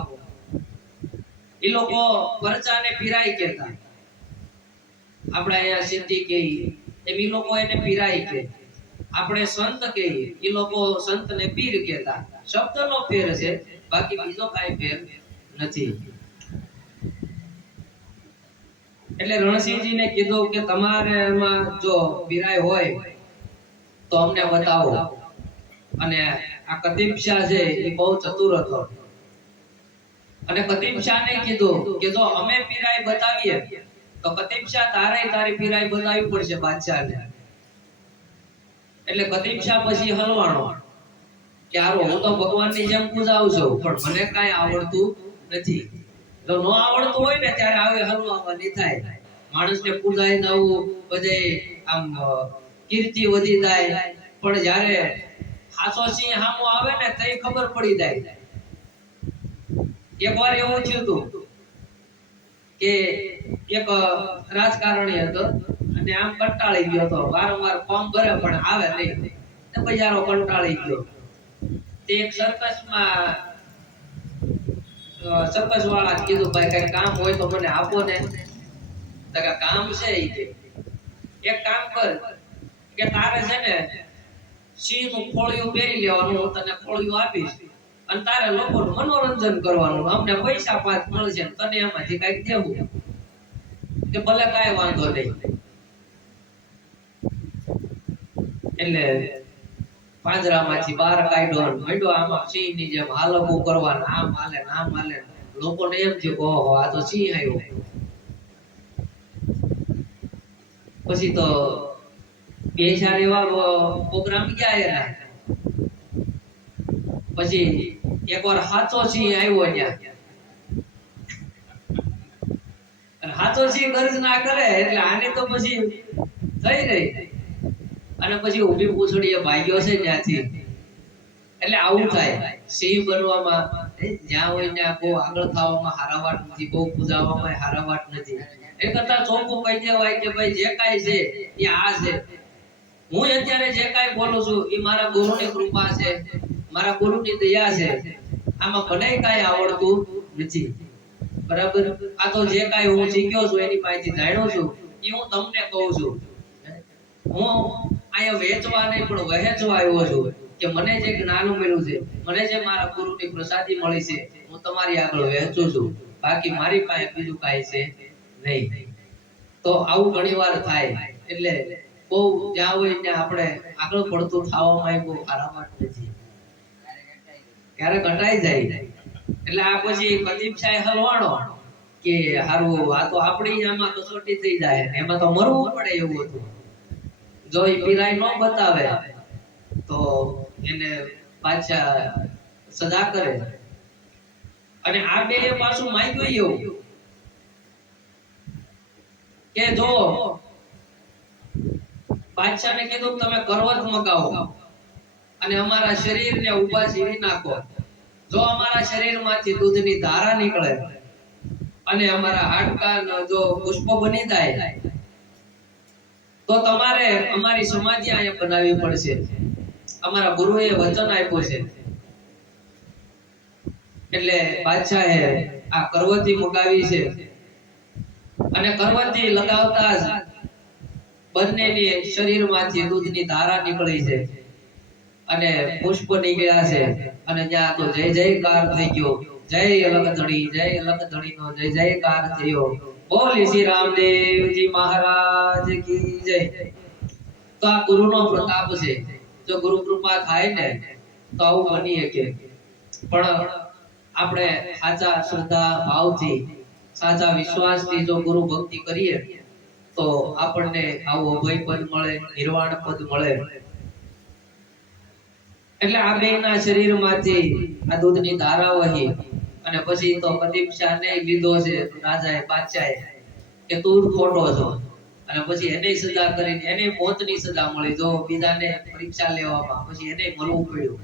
એ લોકો પરચાને પીરાઈ કહેતા, આપણે અહીંયા સિદ્ધિ કહીએ એમ ઈ લોકો એને પીરાઈ કહે. આપણે સંત કહીએ, એ લોકો સંતને પીર કહેતા. શબ્દનો ફેર છે, બાકી બીજો કાંઈ ફેર નથી. એટલે રણસિંહજીને કીધું કે તમારે એમાં જો પીરાઈ હોય તો અમને બતાવો. અને આ કદીમ શાહ છે એ બહુ ચતુર હતો અને કદીમ શાહને કીધું કે જો અમે પીરાઈ બતાવીએ તો કદીમ શાહ તારી પીરાઈ બતાવવી પડશે બાદશાહને. એટલે કદીમ શાહ પછી હલવાણો કે હારો હું તો ભગવાનની જેમ પૂજાવું છું, પણ મને કાંઈ આવડતું નથી. જો ન આવડતું હોય ને ત્યારે આવે હલવાની થાય. માણસને પૂજાય આવું બધે આમ કીર્તિ વધી જાય, પણ જ્યારે હાસો સિંહ સામો આવે ને તઈ ખબર પડી જાય. એકવાર એવું થયું હતું કે એક રાજકારણી હતો અને આમ કંટાળી ગયો હતો, વારંવાર ફોર્મ ભરે પણ આવે નહીં, તો બજારો કંટાળી ગયો. તે એક સર્કસ વાળા કીધું ભાઈ કઈ કામ હોય તો મને આપો ને. તો કે કામ છે ઈ કે એક કામ કર કે તારે છે ને સિંહ નું ખોળિયું પહેરી લેવાનું, હું તને ખોળિયું આપીશ અને તારે લોકોનું મનોરંજન કરવાનું, અમને પૈસા પાસ મળશે તને એમાંથી કઈક દેવું, કે ભલે કાંઈ વાંધો નહીં. એટલે પાંજરામાંથી બહાર કાઢ્યો, માંડ્યો આમાં સિંહની જેમ હાલવું કરવાના, આમ હાલે આમ હાલે. લોકોને એમ થયું કે ઓહો આ તો સિંહ આવ્યો. પછી તો બે ચાર એવા પ્રોગ્રામ ગયા એના. પછી એકવાર સાચો સિંહ આવ્યો ત્યાં, અને સાચો સિંહ ગર્જના કરે એટલે આને તો પછી થઈ રહી, અને પછી ઊભી પૂછડીએ ભાગ્યો છે ત્યાંથી. એટલે આવું થાય સિંહ બનવામાં, જ્યાં હોય ત્યાં બહુ આગળ થવામાં હારા વાત નથી, બહુ પૂજાવામાં હારા વાત નથી. એ કરતા ચોખ્ખું કહી દેવાય કે ભાઈ જે કાંઈ છે એ આ છે. હું અત્યારે જે કાંઈ બોલું છું એ મારા ગુરુની કૃપા છે, મારા ગુરુની દયા છે. આમાં મને કાંઈ આવડતું નથી, બરાબર. આ તો જે કાંઈ હું શીખ્યો છું એની પાસેથી જાણ્યો છું એ હું તમને કહું છું. હું અહીંયા વેચવા નહીં પણ વહેંચવા આવ્યો છું, કે મને જે જ્ઞાન મળ્યું છે, મને જે મારા ગુરુની પ્રસાદી મળી છે, હું તમારી આગળ વહેંચું છું. બાકી મારી પાસે બીજું કાંઈ છે નહીં. તો આવું ઘણીવાર થાય. એટલે બહુ જ્યાં હોય ત્યાં આપણે આગળ પડતું થવામાં બહુ સારા વાત નથી, ક્યારે ઘટાઈ જાય. એટલે આ પછી કદીમ સાહેબ હલવાણો કે હારું આ તો આપણી આમાં કસોટી થઈ જાય, એમાં તો મરવું પડે એવું હતું. જો એ પીરાય ન બતાવે તો એને પાછા સજા કરે. અને આ બે પાછું માંગ્યું એવું કે જો બાદશાહને કીધું તમે કરવત મગાવો અને અમારા શરીરને ઊભા સીવી નાખો. જો અમારા શરીરમાંથી દૂધની ધારા નીકળે અને અમારા હાડકા જો પુષ્પ બની જાય તો તમારે અમારી સમાધિ અહીંયા બનાવવી પડશે. અમારા ગુરુએ વચન આપ્યું છે. એટલે બાદશાહે આ કરવતી મગાવી છે, અને કરવતી લગાવતા જ બંનેની શરીરમાંથી દૂધની ધારા નીકળી છે અને પુષ્પ નીકળ્યા છે. અને ત્યાં તો જય જયકાર થઈ ગયો. જય અલકધણી, જય અલકધણીનો જય જયકાર થયો. બોલી શ્રી રામદેવજી મહારાજ કી જય. તો આ ગુરુનો પ્રતાપ છે. જો ગુરુ કૃપા થાય ને તો આવું બની શકે. પણ આપણે સાચા શ્રદ્ધા ભાવથી, સાચા વિશ્વાસથી જો ગુરુ ભક્તિ કરીએ તો આપણને આવું અભય પદ મળે, નિર્વાણ પદ મળે. એટલે આ બેના શરીરમાંથી આ દૂધની ધારા વહી અને પછી તો કદીમ શાહને લીધો છે રાજાએ, બાદશાહે, કે તું ખોટો છો. અને પછી એને સજા કરીને એને મોતની સજા મળી. જો બીજાને પરીક્ષા લેવામાં પછી એને મરવું પડ્યું.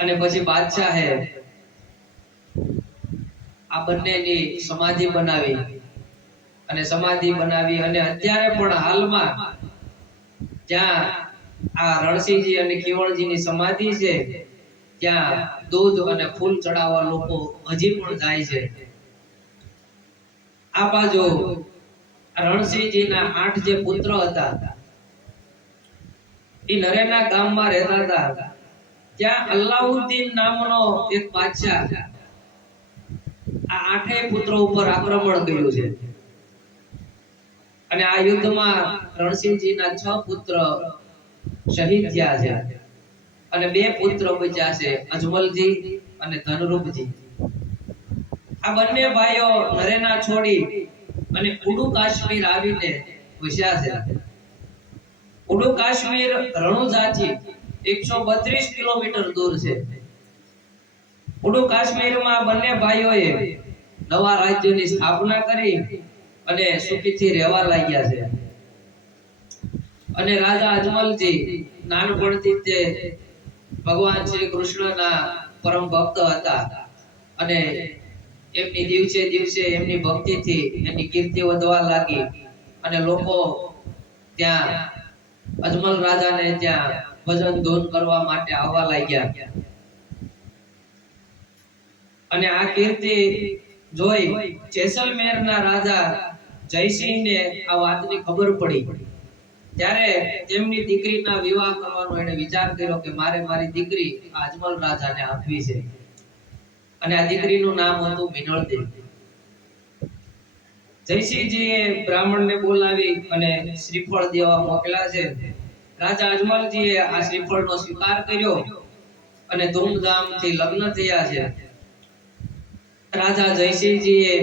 અને પછી બાદશાહે આ બંનેની સમાધિ બનાવી, અને સમાધિ બનાવી અને અત્યારે પણ હાલમાં જ્યાં આ રણસિંહજી અને કિવણજીની સમાધિ છે ત્યાં દૂધ અને ફૂલ ચડાવવા લોકો હજી પણ જાય છે. આ બાજુ રણસિંહજીના 8 જે પુત્ર હતા એ નરેના ગામમાં રહેતા હતા. ત્યાં અલાઉદ્દીન નામનો એક બાદશાહ આ 8 પુત્રો ઉપર આક્રમણ કર્યું છે. અને આ યુદ્ધમાં રણસિંહજીના 6 પુત્ર શહીદ થયા છે અને 2 પુત્ર બચ્યા છે, અજમલજી અને ધનરૂપજી. આ બંને ભાઈઓ નરેના છોડી અને ઉડુ કાશ્મીર આવીને વસ્યા છે. ઉડુ કાશ્મીર રણુજાથી 132 કિલોમીટર દૂર છે. ઉડુ કાશ્મીરમાં બંને ભાઈઓએ નવા રાજ્યની સ્થાપના કરી અને સુખીથી રહેવા લાગ્યા છે. અને રાજા અજમલજી નાનપણથી તે ભગવાન શ્રી કૃષ્ણના પરમ ભક્ત હતા અને એમની દિવસે દિવસે એમની ભક્તિથી એની કીર્તિ વધવા લાગી. અને લોકો ત્યાં અજમલ રાજાને ત્યાં ભજન ધૂન કરવા માટે આવવા લાગ્યા. અને આ કીર્તિ જોઈ જેસલમેરના રાજા જયસિંહને આ વાતની ખબર પડી. ત્યારે તેમની દીકરીના વિવાહ કરવાનો એને વિચાર કર્યો કે મારે મારી દીકરી અજમલ રાજાને આપવી છે. અને આ દીકરીનું નામ હતું મિનળદેવ. જયસિંહજીએ બ્રાહ્મણને બોલાવી અને શ્રીફળ દેવા મોકલ્યા છે. રાજા અજમલજીએ આ શ્રીફળનો સ્વીકાર કર્યો અને ધૂમધામથી લગ્ન થયા છે. રાજા જયસિંહજીએ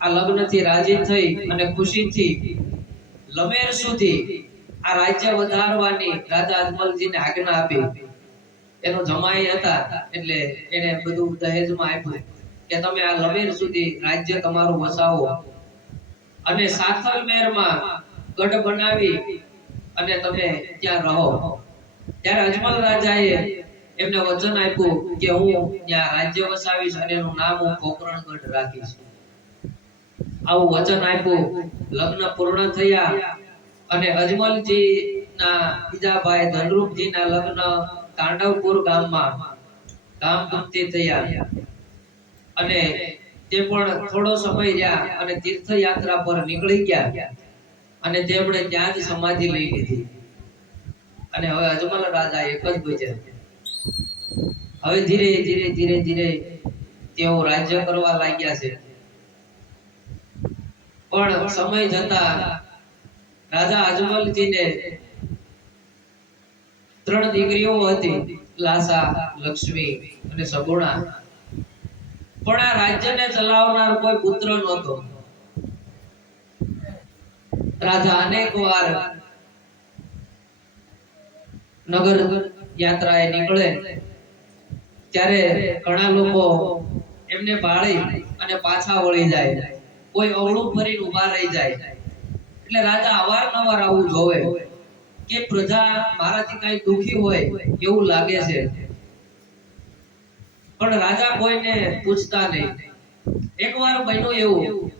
આ લગ્નથી રાજી થઈ અને ખુશીથી લમેર સુધી આ રાજ્ય વધારવાની રાજા અજમલજીને આજ્ઞા આપી. એનો જમાઈ હતા એટલે એને બધું દહેજમાં આપ્યું કે તમે આ લમેર સુધી રાજ્ય તમારું વસાવો અને સાથલમેરમાં ગઢ બનાવી અને તમે ત્યાં રહો. ત્યારે અજમલ રાજાએ એમને વચન આપ્યું કે હું ત્યાં રાજ્ય વસાવીશ અને એનું નામ હું પોકરણગઢ રાખીશ. આવું વચન આપ્યું. લગ્ન પૂર્ણ થયા અને અજમલજી ના બીજા ભાઈ ધનરૂપજી ના લગ્ન તાંડવપુર ગામમાં ધામધૂમથી થયા અને તે પણ થોડો સમય રહ્યા અને તીર્થયાત્રા પર નીકળી ગયા અને તેમણે ત્યાં જ સમાધિ લઈ લીધી. અને હવે અજમલ રાજા એક જ બચ્યા. હવે ધીરે ધીરે ધીરે ધીરે તેઓ રાજ્ય કરવા લાગ્યા છે. પણ સમય જતા રાજા અજમલજીને 3 દીકરીઓ હતી, લાસા, લક્ષ્મી અને સગુણા. પણ આ રાજ્યને ચલાવનાર કોઈ પુત્ર નહોતો. રાજા અનેકવાર નગર યાત્રાએ નીકળે ત્યારે ઘણા લોકો એમને ભાળી અને પાછા વળી જાય. કોઈ અવળું ફરીને ઊભા રહી જાય. એટલે રાજા અવારનવાર આવું જોવે કે પ્રજા મારાથી કઈ દુખી હોય એવું લાગે છે. પણ રાજા કોઈને પૂછતા નહીં. એકવાર બન્યું એવું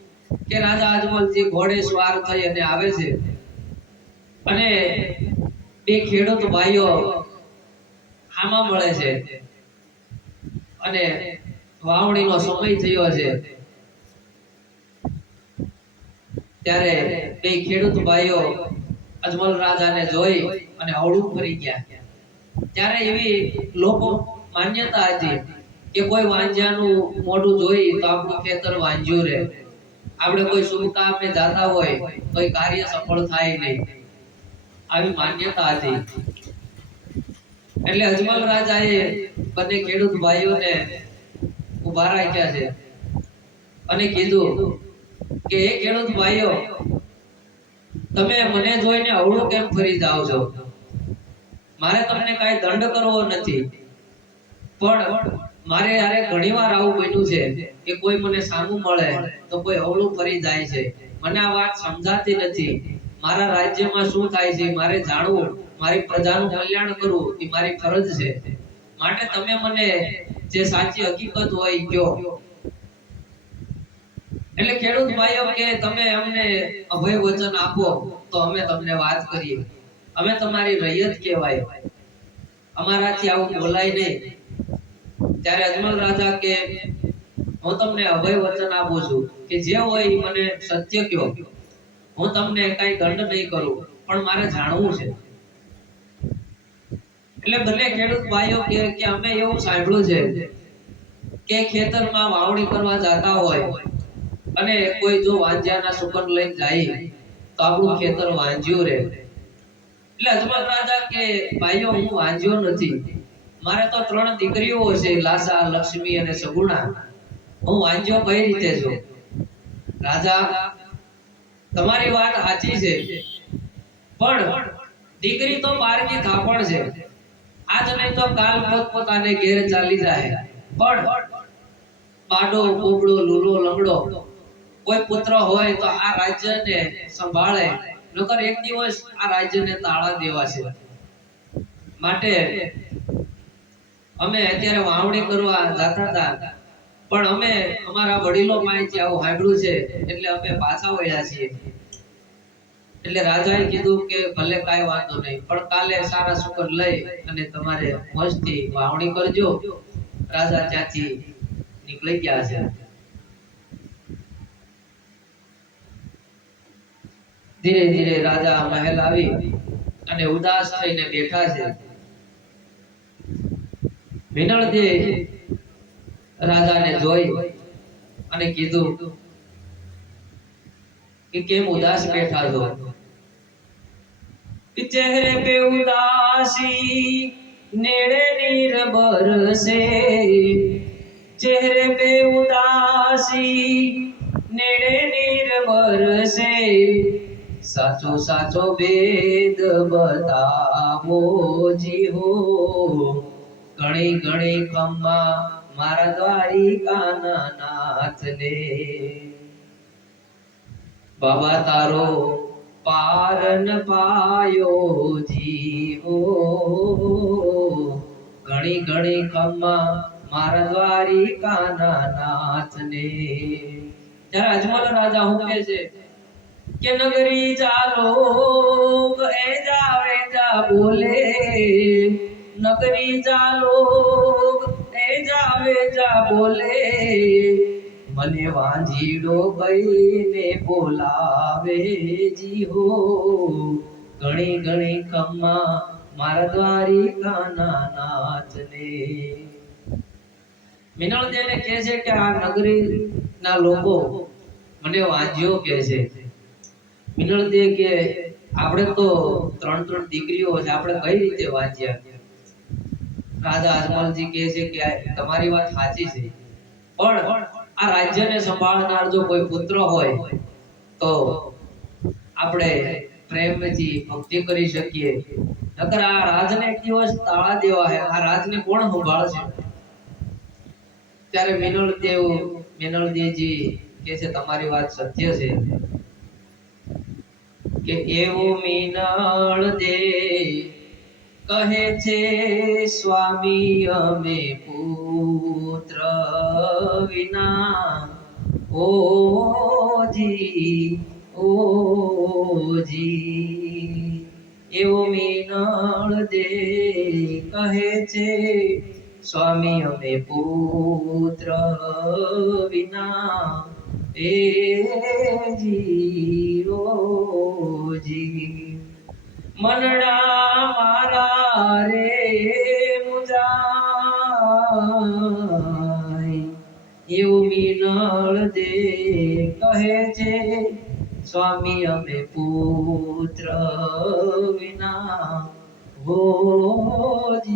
કે રાજા અજમલજી ઘોડે સવાર થઈ અને આવે છે અને 2 ખેડૂત ભાઈઓ આમાં મળે છે અને વાવણીનો સમય થયો છે. ત્યારે 2 ખેડૂત ભાઈઓ અજમલ રાજાને જોઈ અને અવળું ફરી ગયા. ત્યારે એવી લોકો માન્યતા હતી કે કોઈ વાંજ્યાનું મોઢું જોઈ તો આપણું ખેતર વાંજ્યું રહે. આપણે કોઈ શુભ કામે જાતા હોય તો એ કાર્ય સફળ થાય નહીં. આવી માન્યતા હતી. એટલે અજમલ રાજાએ બંને ખેડૂત ભાઈઓને ઉભા રાખ્યા છે અને કીધું કે એ ખેડૂત ભાઈઓ, તમે મને જોઈને અવળું કેમ ફરી જાવ છો? મારે તમને કાઈ દંડ કરવો નથી, પણ મારે યારે ઘણીવાર આવું બન્યું છે કે કોઈ મને સામું મળે તો કોઈ અવળું ફરી જાય છે. મને આ વાત સમજાતી નથી. મારા રાજ્યમાં શું થાય છે મારે જાણવું, મારી પ્રજાનું કલ્યાણ કરવું એ મારી ફરજ છે. માટે તમે મને જે સાચી હકીકત હોય કયો. એટલે ખેડૂત ભાઈઓ કે તમે અમને અભય વચન આપો તો અમે તમને વાત કરીએ. અમે તમારી રૈયત કહેવાય, અમારાથી આવું બોલાય નહીં. ત્યારે અજમલ રાજા કે હું તમને અભય વચન આપું છું કે જે હોય એ મને સત્ય કયો. હું તમને કઈ દંડ નહીં કરું, પણ મારે જાણવું છે. એટલે બંને ખેડૂત ભાઈઓ કે અમે એવું સાંભળ્યું છે કે ખેતરમાં વાવણી કરવા જતા હોય અને કોઈ જો વાંજ્યાના સુકન લઈને જાય તો આપણું ખેતર વાંજ્યું રહે. એટલે અજમલ રાજા કે ભાઈઓ હું વાંજ્યો નથી. મારે તો 3 દીકરીઓ છે, લાસા, લક્ષ્મી અને સગુણા. હું વાંજ્યો કઈ રીતે છું? રાજા, તમારી વાત સાચી છે, પણ દીકરી તો બારકી થાપણ છે. આજ નહીં તો કાલ પોતપોતાને ઘેર ચાલી જાય. પણ બાડો, બોબડો, લૂલો, લંગડો કોઈ પુત્ર હોય તો આ રાજ્યને સંભાળે, નકર એક દિવસ આ રાજ્યને તાળા દેવા છે. માટે અમે અત્યારે વાવણી કરવા જતા હતા, પણ અમે અમારા વડીલો પાસેથી આવું સાંભળ્યું છે એટલે અમે પાછા વળ્યા છીએ. એટલે રાજાએ કીધું કે ભલે કાઈ વાંધો નહીં, પણ કાલે સારા સુકન લઈ અને તમારે મોજથી વાવણી કરજો. રાજા ત્યાંથી નીકળી ગયા છે. ધીરે ધીરે રાજા મહેલ આવી અને ઉદાસ થઈને બેઠા છે. મિનળદે રાજાને જોઈ અને કીધું કે કેમ ઉદાસ બેઠા છો? કે ચહેરે पे उदासी नेड़े नीर बरसे, चेहरे पे उदासी नेड़े नीर बरसे, साचो साचो भेद बतावो जी हो, घणी घणी खम्मा मारा द्वारिकाना नाथने, बाबा तारो पारन पायो जीવો, ઘણી ઘણી ખમ્મા મારા દ્વારિકાના નાથને. ત્યારે અજમલ રાજા હું કહે છે કે નગરી ચાલો એ જાવે જા બોલે, નગરી ચાલો એ જાવે જા બોલે, મને વાંજીડો કઈને બોલાવે જી હો, ઘણી ઘણી ખમ્મા મારા દ્વારિકાના નાથને. મિનળદેને કહે છે કે આ નગરી ના લોકો મને વાંજ્યો કહે છે. મિનળદે કે આપણે તો ત્રણ ત્રણ દીકરીઓ છે, આપણે કઈ રીતે વાંજ્યા? રાજા અજમલજી કહે છે કે તમારી વાત સાચી છે, પણ આ રાજ્યને સંભાળનાર જો કોઈ પુત્ર હોય તો આપણે પ્રેમથી ભક્તિ કરી શકીએ, નકર આ રાજને એક દિવસ તાળા દેવા છે, આ રાજને કોણ સંભાળશે? ત્યારે મિનળદેવજી કહે છે તમારી વાત સત્ય છે, કે એવો મિનળદે કહે છે સ્વામી અમે પુત્ર વિના, ઓજી એવો મિનળદે કહે છે સ્વામી અમે પુત્ર વિના, એ જી મનડા મારા રે મુજાય, એવું મિનળદે કહે છે સ્વામી અમે પુત્ર વિના, હોજી.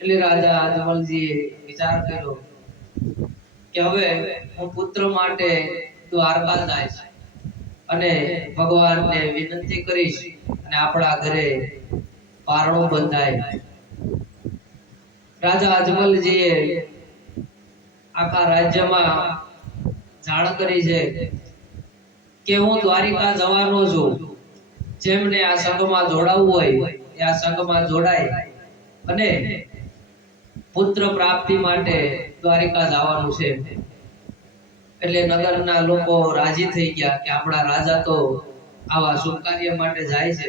એટલે રાજા અજમલજીએ વિચાર કર્યો કે હવે હું પુત્ર માટે દ્વારકા જઈશ અને ભગવાનને વિનંતી કરીશ અને આપણા ઘરે પારણું બંધાય. રાજા અજમલજીએ આખા રાજ્યમાં જાણ કરી છે કે હું દ્વારિકા જવાનો છું, જેમને આ સંઘમાં જોડાવવું હોય એ આ સંઘમાં જોડાય અને પુત્ર પ્રાપ્તિ માટે દ્વારિકા જવાનું છે. એટલે નગરના લોકો રાજી થઈ ગયા કે આપણા રાજા તો આવા શુભ કાર્ય માટે જાય છે,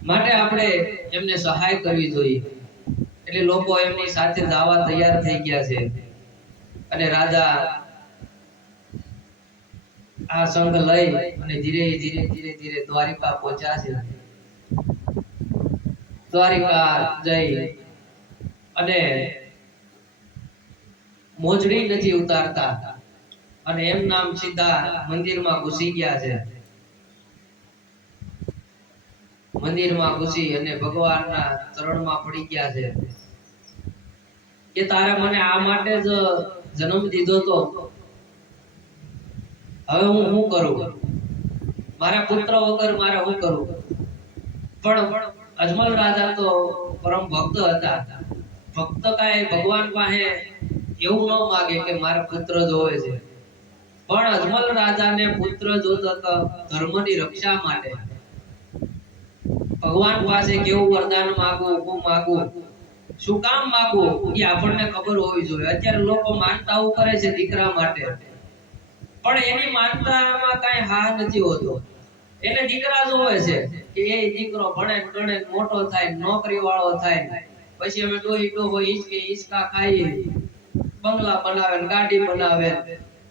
માટે આપણે એમને સહાય કરવી જોઈએ. એટલે લોકો એમની સાથે જવા તૈયાર થઈ ગયા છે અને રાજા આ સંઘ લઈ અને ધીરે ધીરે ધીરે ધીરે દ્વારિકા પહોંચ્યા છે. દ્વારિકા જઈ અને મોજડી નથી ઉતારતા અને એમ નામ સીધા મંદિરમાં ઘૂસી ગયા છે. મંદિરમાં ઘૂસી અને ભગવાનના ચરણમાં પડી ગયા છે કે તારે મને આ માટે જ જન્મ દીધો તો, હવે હું શું કરું? મારા પુત્ર વગર મારે શું કરું? પણ અજમલ રાજા તો પરમ ભક્ત હતા. ભક્ત કાંઈ ભગવાન પાસે એવું ન માગે કે મારા પુત્ર જોવે છે, પણ અજમલ રાજાને પુત્ર જોતો હતો ધર્મની રક્ષા માટે. ભગવાન પાસે કેવું વરદાન માંગવું, શું માંગવું, શું કામ માંગવું એ આપણને ખબર હોવી જોઈએ. અત્યારે લોકો માનતાઓ કરે છે દીકરા માટે, પણ એની માનતામાં કાંઈ હા નથી હોતો. એને દીકરા જોવે છે કે એ દીકરો ભણે ગણે મોટો થાય, નોકરી વાળો થાય, પછી અમે ડોહી ડોહો હિંચકા ખાઈએ, બંગલા બનાવે, ગાડી બનાવે,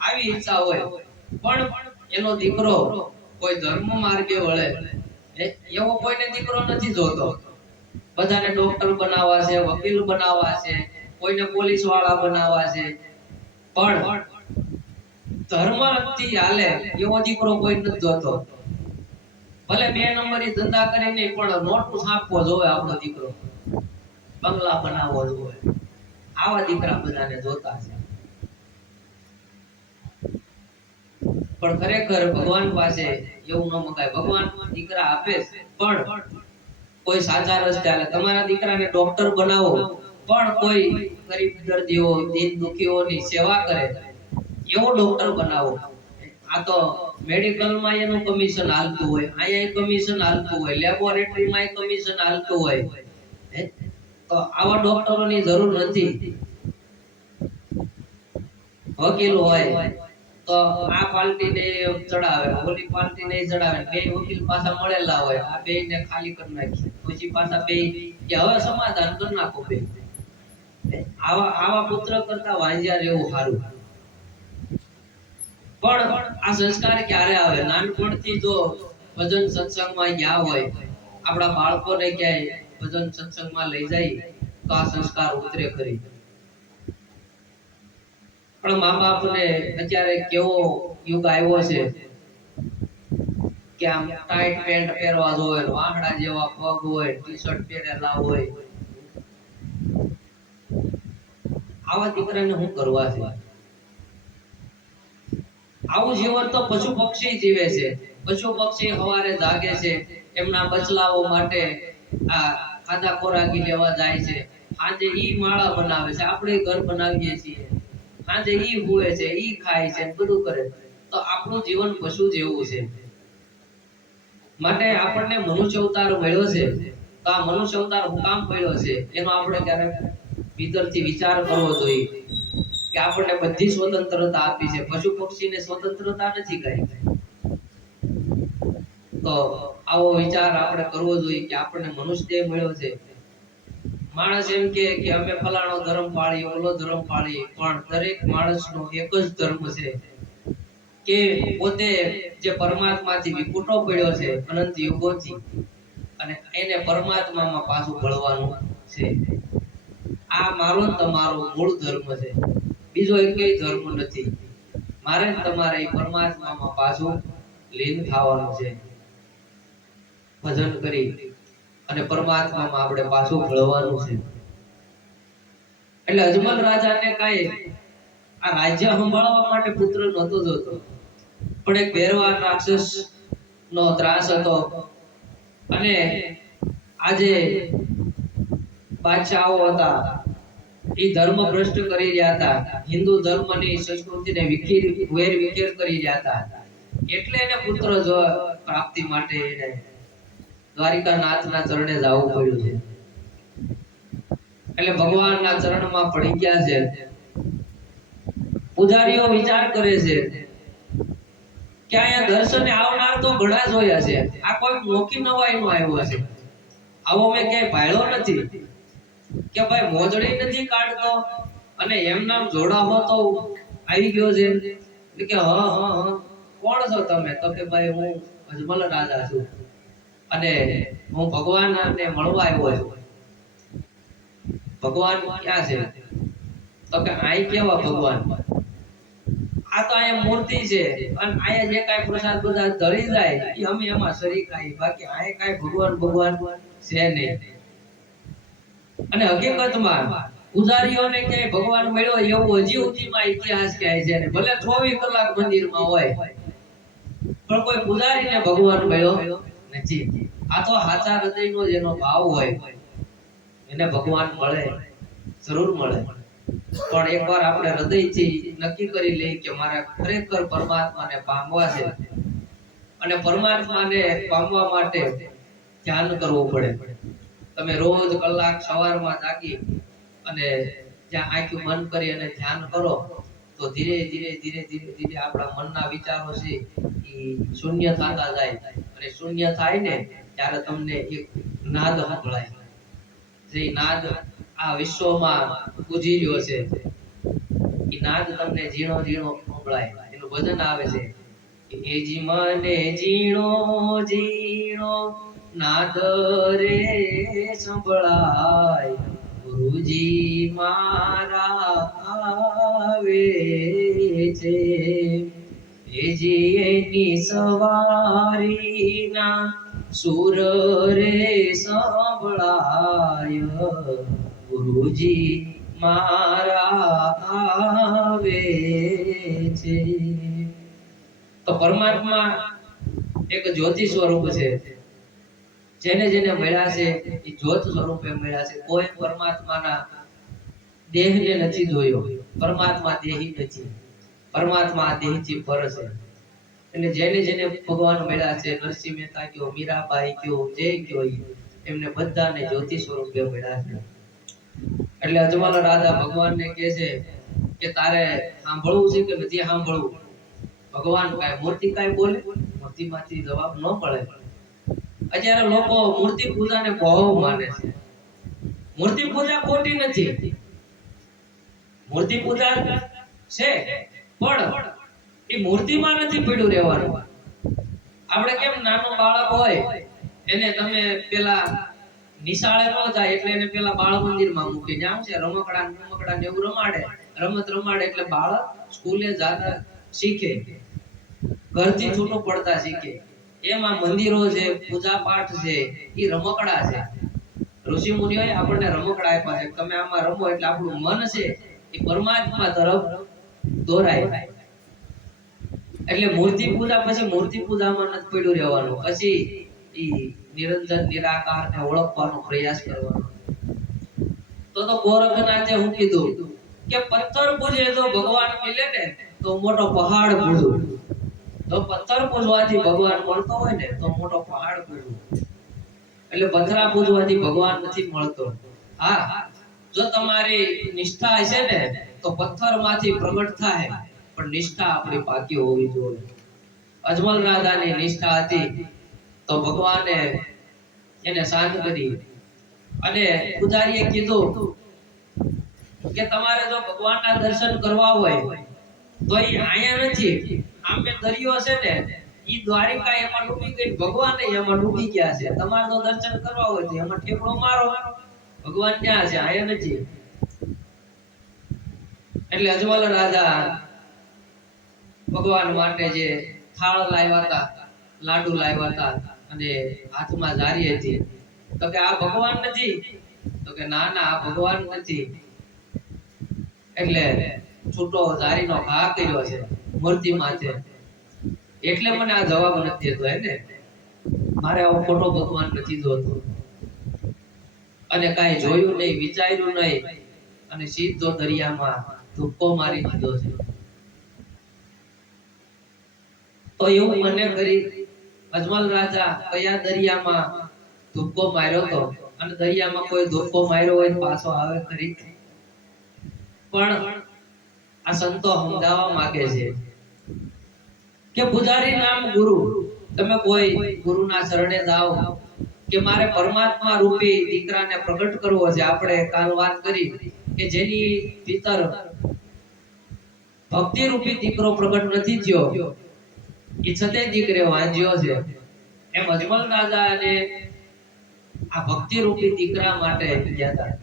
આવી ઈચ્છા હોય. પણ એનો દીકરો કોઈ ધર્મ માર્ગે વળે એવો કોઈને દીકરો નથી જોતો. બધાને ડોક્ટર બનાવવા છે, વકીલ બનાવવા છે, કોઈને પોલીસ વાળા બનાવવા છે, પણ ધર્મથી હાલે એવો દીકરો કોઈ નથી જોતો. ભલે 2 નંબરી ધંધા કરીને પણ નોટું છાપવો જોવે આપણો દીકરો, બંગલા બનાવવો જોવે. આવા દીકરા બધાને જોતા છે. પણ ખરેખર ભગવાન પાસે એવું ન મગાય. ભગવાન દીકરા આપે પણ કોઈ સાચા રસ્તે હાલે. તમારા દીકરાને ડોક્ટર બનાવો પણ કોઈ ગરીબ દર્દીઓ, દીન દુખીઓની સેવા કરે એવો ડોક્ટર બનાવો. આ તો મેડિકલમાં એનું કમિશન હાલતું હોય, અહીંયા કમિશન હાલતું હોય, લેબોરેટરીમાં કમિશન હાલતું હોય, તો આવા ડોક્ટરોની જરૂર નથી. વકીલ હોય તો આ પાર્ટીને ચડાવે, ઓલી પાર્ટીને ચડાવે, બે વકીલ પાછા મળેલા હોય, આ બેને ખાલી કરી નાખી, પછી પાછા બે કે હવે સમાધાન કરી નાખો બે. આવા પુત્ર કરતા વાંજ્યા રહેવું સારું. પણ આ સંસ્કાર ક્યારે આવે? નાનપણથી જો ભજન સત્સંગમાં ગયા હોય, આપણા બાળકોને ક્યાંય ભજન સત્સંગમાં લઈ જાય તો આ સંસ્કાર ઉતરે ખરી. પણ મા બાપને અત્યારે કેવો યુગ આવ્યો છે કે આમ ટાઈટ પેન્ટ પહેરવા જોઈએ, વાહડા જેવા પગ હોય, ટી-શર્ટ પહેરેલા હોય. આવા દીકરાને શું કરવા છે? આવું જીવન તો પશુ પક્ષી જીવે છે. પશુ પક્ષી સવારે જાગે છે, એમના બચલાઓ માટે આ ખાધા ખોરાકી લેવા જાય છે, આજે ઈ માળા બનાવે છે, આપણે ઘર બનાવીએ છીએ, આજે ઈ હુએ છે, ઈ ખાય છે, બધું કરે. તો આપણું જીવન પશુ જેવું છે. માટે આપણને મનુષ્ય અવતાર મળ્યો છે, તો આ મનુષ્ય અવતાર હું કામ મળ્યો છે એનો આપણે ક્યારેક ભીતરથી વિચાર કરવો જોઈએ કે આપણને બધી સ્વતંત્રતા આપી છે, પશુ પક્ષીને સ્વતંત્રતા નથી કરી. તો આવો વિચાર આપણે કરવો જોઈએ કે આપણને મનુષ્ય મળ્યો છે. માણસ એમ કે અમે ફલાણો ધર્મ પાળીએ, ઓલો ધર્મ પાળીએ, પણ દરેક માણસનો એક જ ધર્મ છે કે પોતે જે પરમાત્માથી વિખૂટો પડ્યો છે અનંત યુગોથી, અને એને પરમાત્મામાં પાછું ભળવાનું છે. આ મારો તમારો મૂળ ધર્મ છે, બીજો એકેય ધર્મ નથી. મારે તમારે પરમાત્મામાં પાછું લીન થવાનું છે, ભજન કરી અને પરમાત્મામાં આપણે પાછું ભળવાનું છે. એટલે અજમલ રાજાને કાંઈ આ રાજ્ય સંભાળવા માટે પુત્ર નહોતો જોતો, પણ એક ભેરવાન રાક્ષસ નો ત્રાસ હતો. અને આજે બાદશાહો હતા એ ધર્મ ભ્રષ્ટ કરી રહ્યા હતા, હિન્દુ ધર્મની સંસ્કૃતિને વેર કરી રહ્યા હતા. એટલે એને પુત્ર પ્રાપ્તિ માટે એને દ્વારિકાનાથના ચરણે જવું પડ્યું છે. એટલે ભગવાનના ચરણમાં પડી ગયા છે. પૂજારીઓ વિચાર કરે છે કે અહીંયા દર્શને આવનાર તો ઘણા જોયા છે, આ કોઈ નોખી નવાઈનો આવ્યો છે, આવો મેં ક્યાંય ભાળ્યો નથી કે ભાઈ મોજડી નથી કાઢતો અને એમ નામ જોડાવો તો આવી ગયો છે. કે કોણ છો તમે? તો કે ભાઈ હું અજમલ રાજા છું અને હું ભગવાનને મળવા આવ્યો છું. ભગવાન ક્યાં છે? તો કે આય કેવા ભગવાન? આ તો અહીંયા મૂર્તિ છે અને અહીંયા જે કાઈ પ્રસાદ બધા ધરી જાય એ અમે એમાં શરીક આવી, બાકી અહીંયા કાઈ ભગવાન છે નહીં. અને હકીકતમાં પૂજારીઓને ક્યાંય ભગવાન મળ્યો એવું હજી સુધીમાં ઇતિહાસ કહે છે. ભલે 24 કલાક મંદિરમાં હોય પણ કોઈ પૂજારીને ભગવાન મળ્યો નથી. આ તો સાચા હૃદયનો જેનો ભાવ હોય એને ભગવાન મળે, જરૂર મળે. પણ એકવાર આપણે હૃદયથી નક્કી કરી લઈએ કે મારે ખરેખર પરમાત્માને પામવા છે, અને પરમાત્માને પામવા માટે ધ્યાન કરવું પડે. તમે રોજ કલાક સવારમાં જાગી અને જ્યાં આંખો બંધ કરી અને ધ્યાન કરો તો ધીરે ધીરે આપણા મનના વિચારો છે એ શૂન્ય થતા જાય. અને શૂન્ય થાય ને ત્યારે તમને એક નાદ સંભળાય. જે નાદ આ વિશ્વમાં ગુજી રહ્યો છે એ નાદ તમને ઝીણો ઝીણો સંભળાય. એનું ભજન આવે છે એ જી મને ઝીણો ઝીણો નાદ રે સંભળાય, ગુરુજી મારા આવે છે. એ જી એની સવારીના સુર રે સંભળાય, ગુરુજી મારા આવે છે. તો પરમાત્મા એક જ્યોતિ સ્વરૂપ છે. જેને જેને મળ્યા છે એ જ્યોત સ્વરૂપે મળ્યા છે. કોઈ પરમાત્માના દેહને નથી જોયો. પરમાત્મા દેહી નથી. પરમાત્મા આ દેહથી પર છે. એટલે જેને જેને ભગવાન મળ્યા છે, નરસિંહ મહેતા કયો, મીરાબાઈ કયો, જય કયો, એમને બધાને જ્યોતિ સ્વરૂપે મળ્યા છે. એટલે અજમલ રાધા ભગવાનને કહે છે કે તારે સાંભળવું છે કે નથી સાંભળવું? ભગવાન કાંઈ મૂર્તિ કાંઈ બોલે? મૂર્તિમાંથી જવાબ ન મળે. અત્યારે લોકો મૂર્તિ પૂજાને બહુ માને છે. મૂર્તિ પૂજા ખોટી નથી. મૂર્તિ પૂજા છે, પણ એ મૂર્તિમાં નથી પડ્યું રહેવાનું. આપણે કેમ નાનું બાળક હોય એને તમે પેલા નિશાળે ન જાય એટલે એને પેલા બાળ મંદિરમાં મૂકી જાવ છે, રમકડા ને એવું રમાડે, રમત રમાડે એટલે બાળક સ્કૂલે જતા શીખે, ઘરથી છૂટું પડતા શીખે. એમાં મંદિરો છે, પૂજા પાઠ છે, એ રમકડા છે. ઋષિ મુનિઓએ આપણને રમકડા આપ્યા છે. તમે આમાં રમો એટલે આપણું મન છે એ પરમાત્મા તરફ દોરાય. એટલે મૂર્તિ પૂજા પછી મૂર્તિ પૂજામાં નથી પડ્યું રહેવાનું. પછી ઈ નિરંજન નિરાકાર ને ઓળખવાનો પ્રયાસ કરવાનો. તો ગોરખનાથે હું કીધું કે પથ્થર પૂજે તો ભગવાન મિલે ને તો મોટો પહાડ પૂજવું. તો પથ્થર પૂજવાથી ભગવાન મળતો હોય ને તો મોટો પહાડ પૂજવું. એટલે પથરા પૂજવાથી ભગવાન નથી મળતો. હા, જો તમારી નિષ્ઠા હશે ને તો પથ્થરમાંથી પ્રગટ થાય, પણ નિષ્ઠા આપણી પાકી હોવી જોઈએ. અજમલ રાજાની નિષ્ઠા હતી તો ભગવાને એને શાંત કરી. અને પૂજારીએ કીધું કે તમારે જો ભગવાનના દર્શન કરવા હોય તો એ આયા નથી, આમે દરિયો છે ને ઈ દ્વારિકા એમાં ડૂબી ગઈ, ભગવાન એમાં ડૂબી ગયા છે. તમારે તો દર્શન કરવા હોય તો એમાં ઠેકડો મારો, ભગવાન ક્યાં છે? આયા નથી. એટલે અજમલ રાજા ભગવાન માટે જે થાળ લાવ્યા હતા, લાડુ લાવ્યા હતા અને હાથમાં જારી હતી, તો કે આ ભગવાન નથી? તો કે ના ના, આ ભગવાન નથી. એટલે છૂટો જારીનો ઘા કર્યો છે મૂર્તિ માથે. એટલે મને આ જવાબ નથી દેતો હે ને. મારે આવો ખોટો ભગવાન નથી જોતો. અને કાંઈ જોયું નહીં, વિચાર્યું નહીં, અને સીધો દરિયામાં ધુક્કો મારી દીધો છે. તો એવું મને કરી અજમલ રાજા કયા દરિયામાં ધુક્કો માર્યો તો? અને દરિયામાં કોઈ ધુક્કો માર્યો હોય પાછો આવે ખરી? પણ આ સંતો સમજાવવા માંગે છે કે પૂજારી નામ ગુરુ. તમે કોઈ ગુરુના શરણે જાઓ કે મારે પરમાત્મા રૂપી દીકરાને પ્રગટ કરવો છે. આપણે કાલ વાત કરી કે જેની ભીતર ભક્તિ રૂપી દીકરો પ્રગટ નથી થયો એ છતે દીકરે વાંજ્યો છે. એમ અજમલ રાજા અને આ ભક્તિ રૂપી દીકરા માટે ગયા હતા.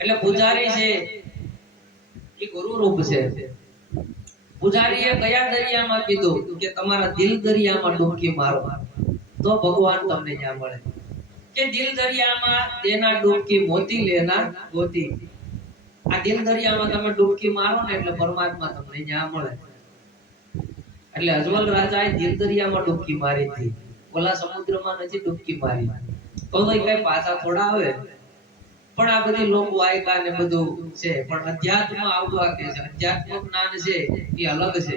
એટલે પૂજારી છે એ ગુરુ રૂપ છે. પૂજારીએ કયા દરિયામાં કીધું કે તમારા દિલ દરિયામાં ડૂબકી મારો તો ભગવાન તમને ત્યાં મળે. કે દિલ દરિયામાં દેના ડૂબકી મોતી લેના ગોતી. આ દિલ દરિયામાં તમે ડૂબકી મારો ને એટલે પરમાત્મા તમને ત્યાં મળે. એટલે અજમલ રાજાએ દિલ દરિયામાં ડૂબકી મારી હતી, ઓલા સમુદ્રમાં નથી ડૂબકી મારી. તો કઈ પાછા થોડા આવે. પણ આ બધી લોક વાયકા ને બધું છે, પણ અધ્યાત્મ આવતું આ કે છે અધ્યાત્મ જ્ઞાન છે એ અલગ છે.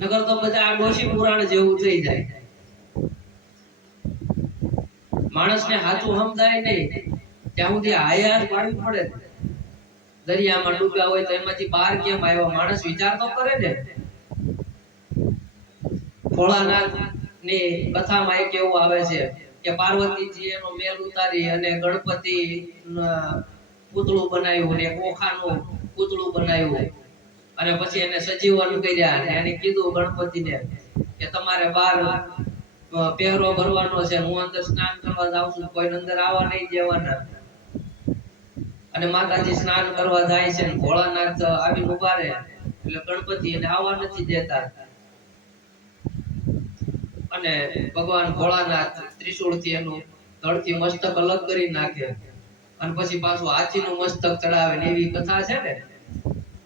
નગર તો બધા આ ડોશી પુરાણ જેવું થઈ જાય. માણસને સાચું સમજાય નહીં ત્યાં સુધી હાયા પાડવી પડે. દરિયામાં ડૂબ્યા હોય તો એમાંથી બહાર કેમ આવ્યા? માણસ વિચાર તો કરે ને. ભોળાનાથ ની કથામાં એક એવું આવે છે કે પાર્વતીજી એનો મેલ ઉતારી અને ગણપતિ પૂતળું બનાવ્યું ને ઓખાનું પૂતળું બનાવ્યું અને પછી એને સજીવન કર્યા અને એને કીધું ગણપતિને કે તમારે બાર પહેરો ભરવાનો છે, હું અંદર સ્નાન કરવા જાઉં છું, કોઈ અંદર આવવા નહીં દેવાના. અને માતાજી સ્નાન કરવા જાય છે, ભોળાનાથ આવીને ઉભા રહે એટલે ગણપતિ એને આવવા નથી દેતા. અને ભગવાન ભોળાનાથ ત્રિશૂળથી એનું ધડથી મસ્તક અલગ કરી નાખે અને પછી પાછું હાથીનું મસ્તક ચડાવે ને એવી કથા છે ને.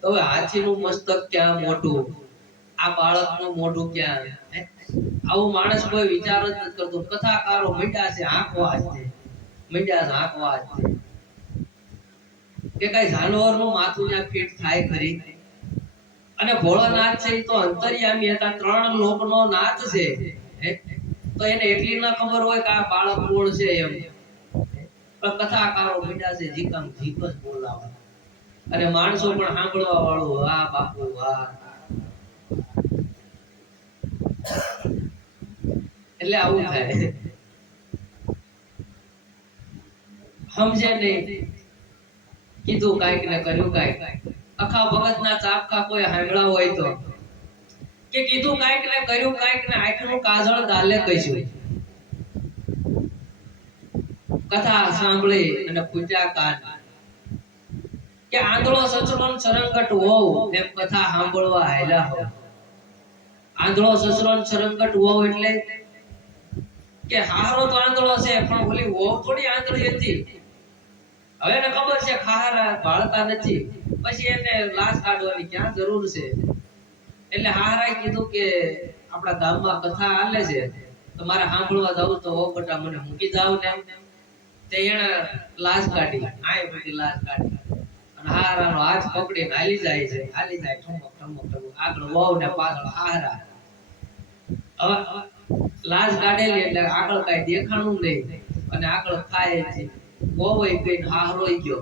તો હવે હાથીનું મસ્તક ક્યાં મોટું, આ બાળકનું મોઢું ક્યાં? આવું માણસ કોઈ વિચાર જ નથી કરતો. કથાકારો મીંડા છે આંખવા જ છે, મીંડા છે આંખવા જ છે. કે કઈ જાનવરનું માથું ત્યાં ફીટ થાય ખરી? અને ભોળાનાથ છે એ તો અંતર્યામી હતા, 3 લોકનો નાથ છે. તો એને એટલી ના ખબર હોય કે આ બાળક કોણ છે એમ. પણ કથાકારો મીંડા છે, જીકમ જીક જ બોલાવે અને માણસો પણ સાંભળવા વાળું વાહ બાપુ વાહ. એટલે આવું થાય, સમજે નહીં. કીધું કાંઈક ને કર્યું કાંઈક. અખા ભગતના ચાપકા કોઈ સાંભળ્યા હોય તો કે કીધું કાંઈક ને કર્યું કાંઈક ને આંખનું કાજળ ગાલે કહીશું. કથા સાંભળી અને પૂજા કાન કે આંધળો સસરો સરંગટ હોવ એમ કથા સાંભળવા હાલ્યા હો. આંધળો સસરો સરંગટ હોવ એટલે કે હારો તો આંધળો છે પણ ઓલી હોવ થોડી આંધળી હતી. હવે એને ખબર છે ખારા બાળકા નથી, પછી એને લાશ કાઢવાની ક્યાં જરૂર છે. એટલે હારાએ કીધું કે આપણા ગામમાં કથા હાલે છે તો મારે સાંભળવા જાવું તો ઓ બટા મને મૂકી જાવ ને. તે એને લાશ કાઢી, આય બધી લાશ કાઢી અને હારાનો હાથ પકડીને હાલી જાય છે, હાલી જાય ઠમક ઠમક ઠમક. આગળ વહુ ને પાછળ હારા. હવે લાશ કાઢેલી એટલે આગળ કાંઈ દેખાણું નહીં અને આગળ ખાય છે. વહુય ગઈ હારોય ગયો.